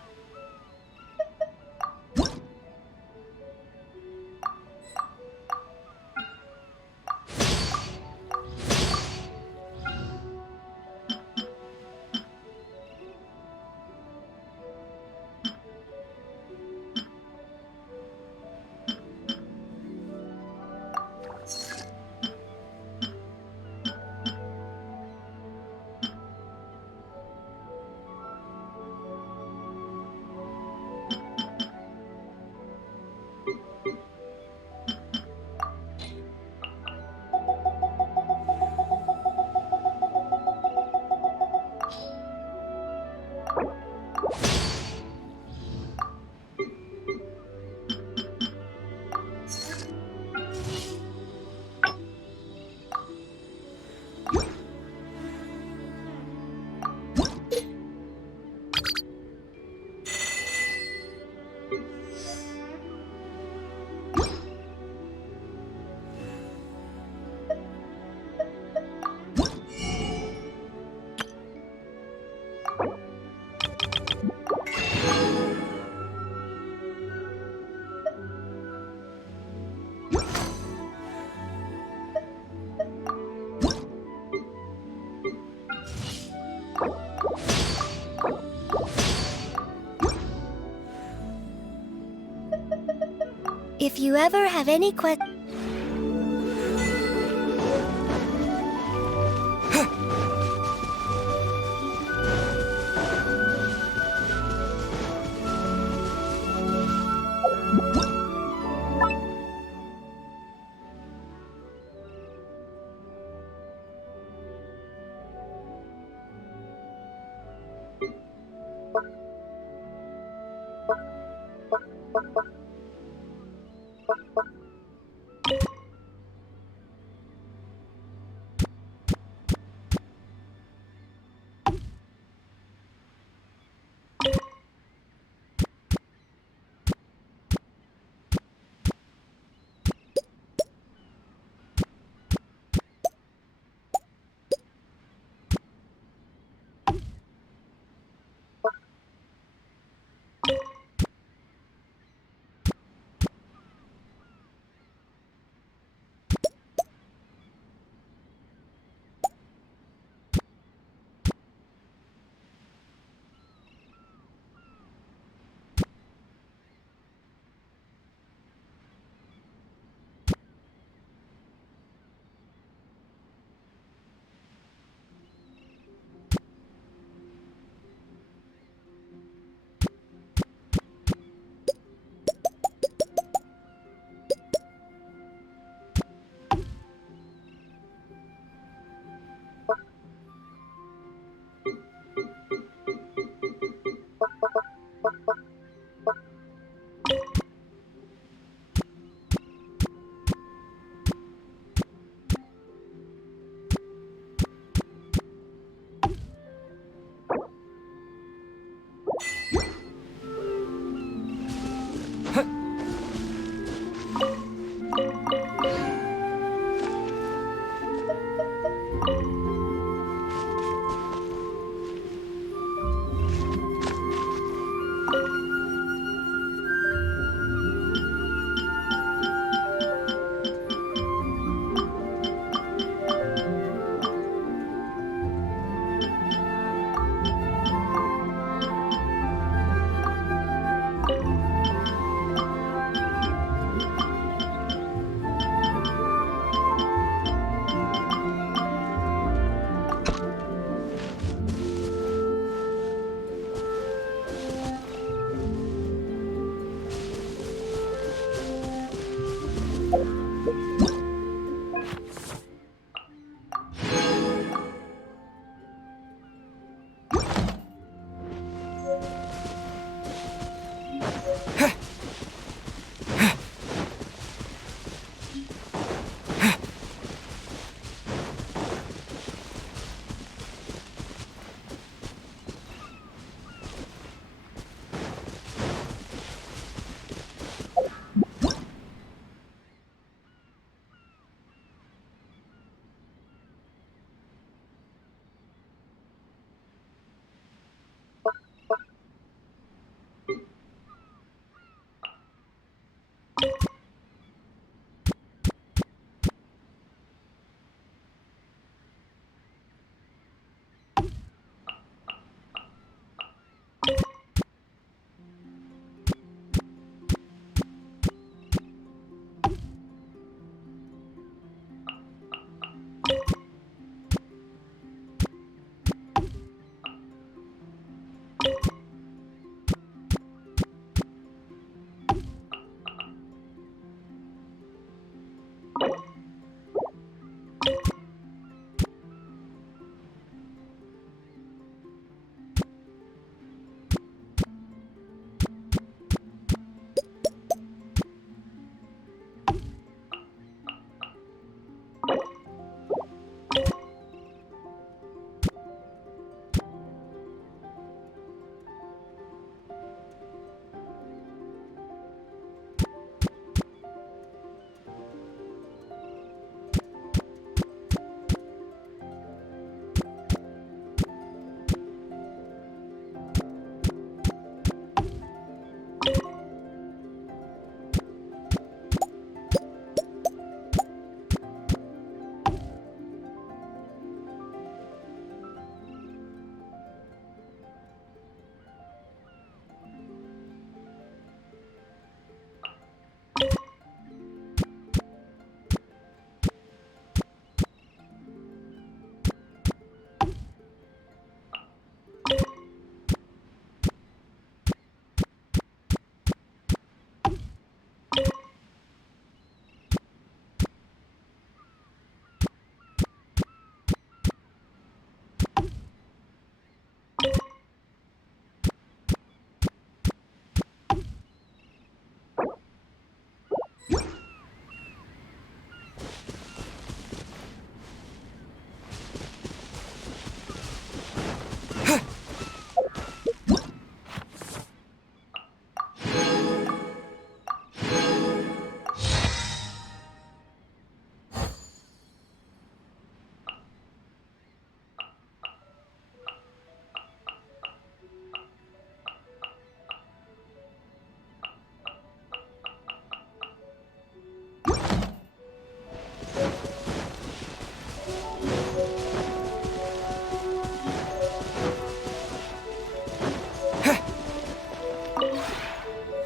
If you ever have any questions...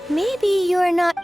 Maybe you're not...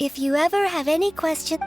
If you ever have any questions...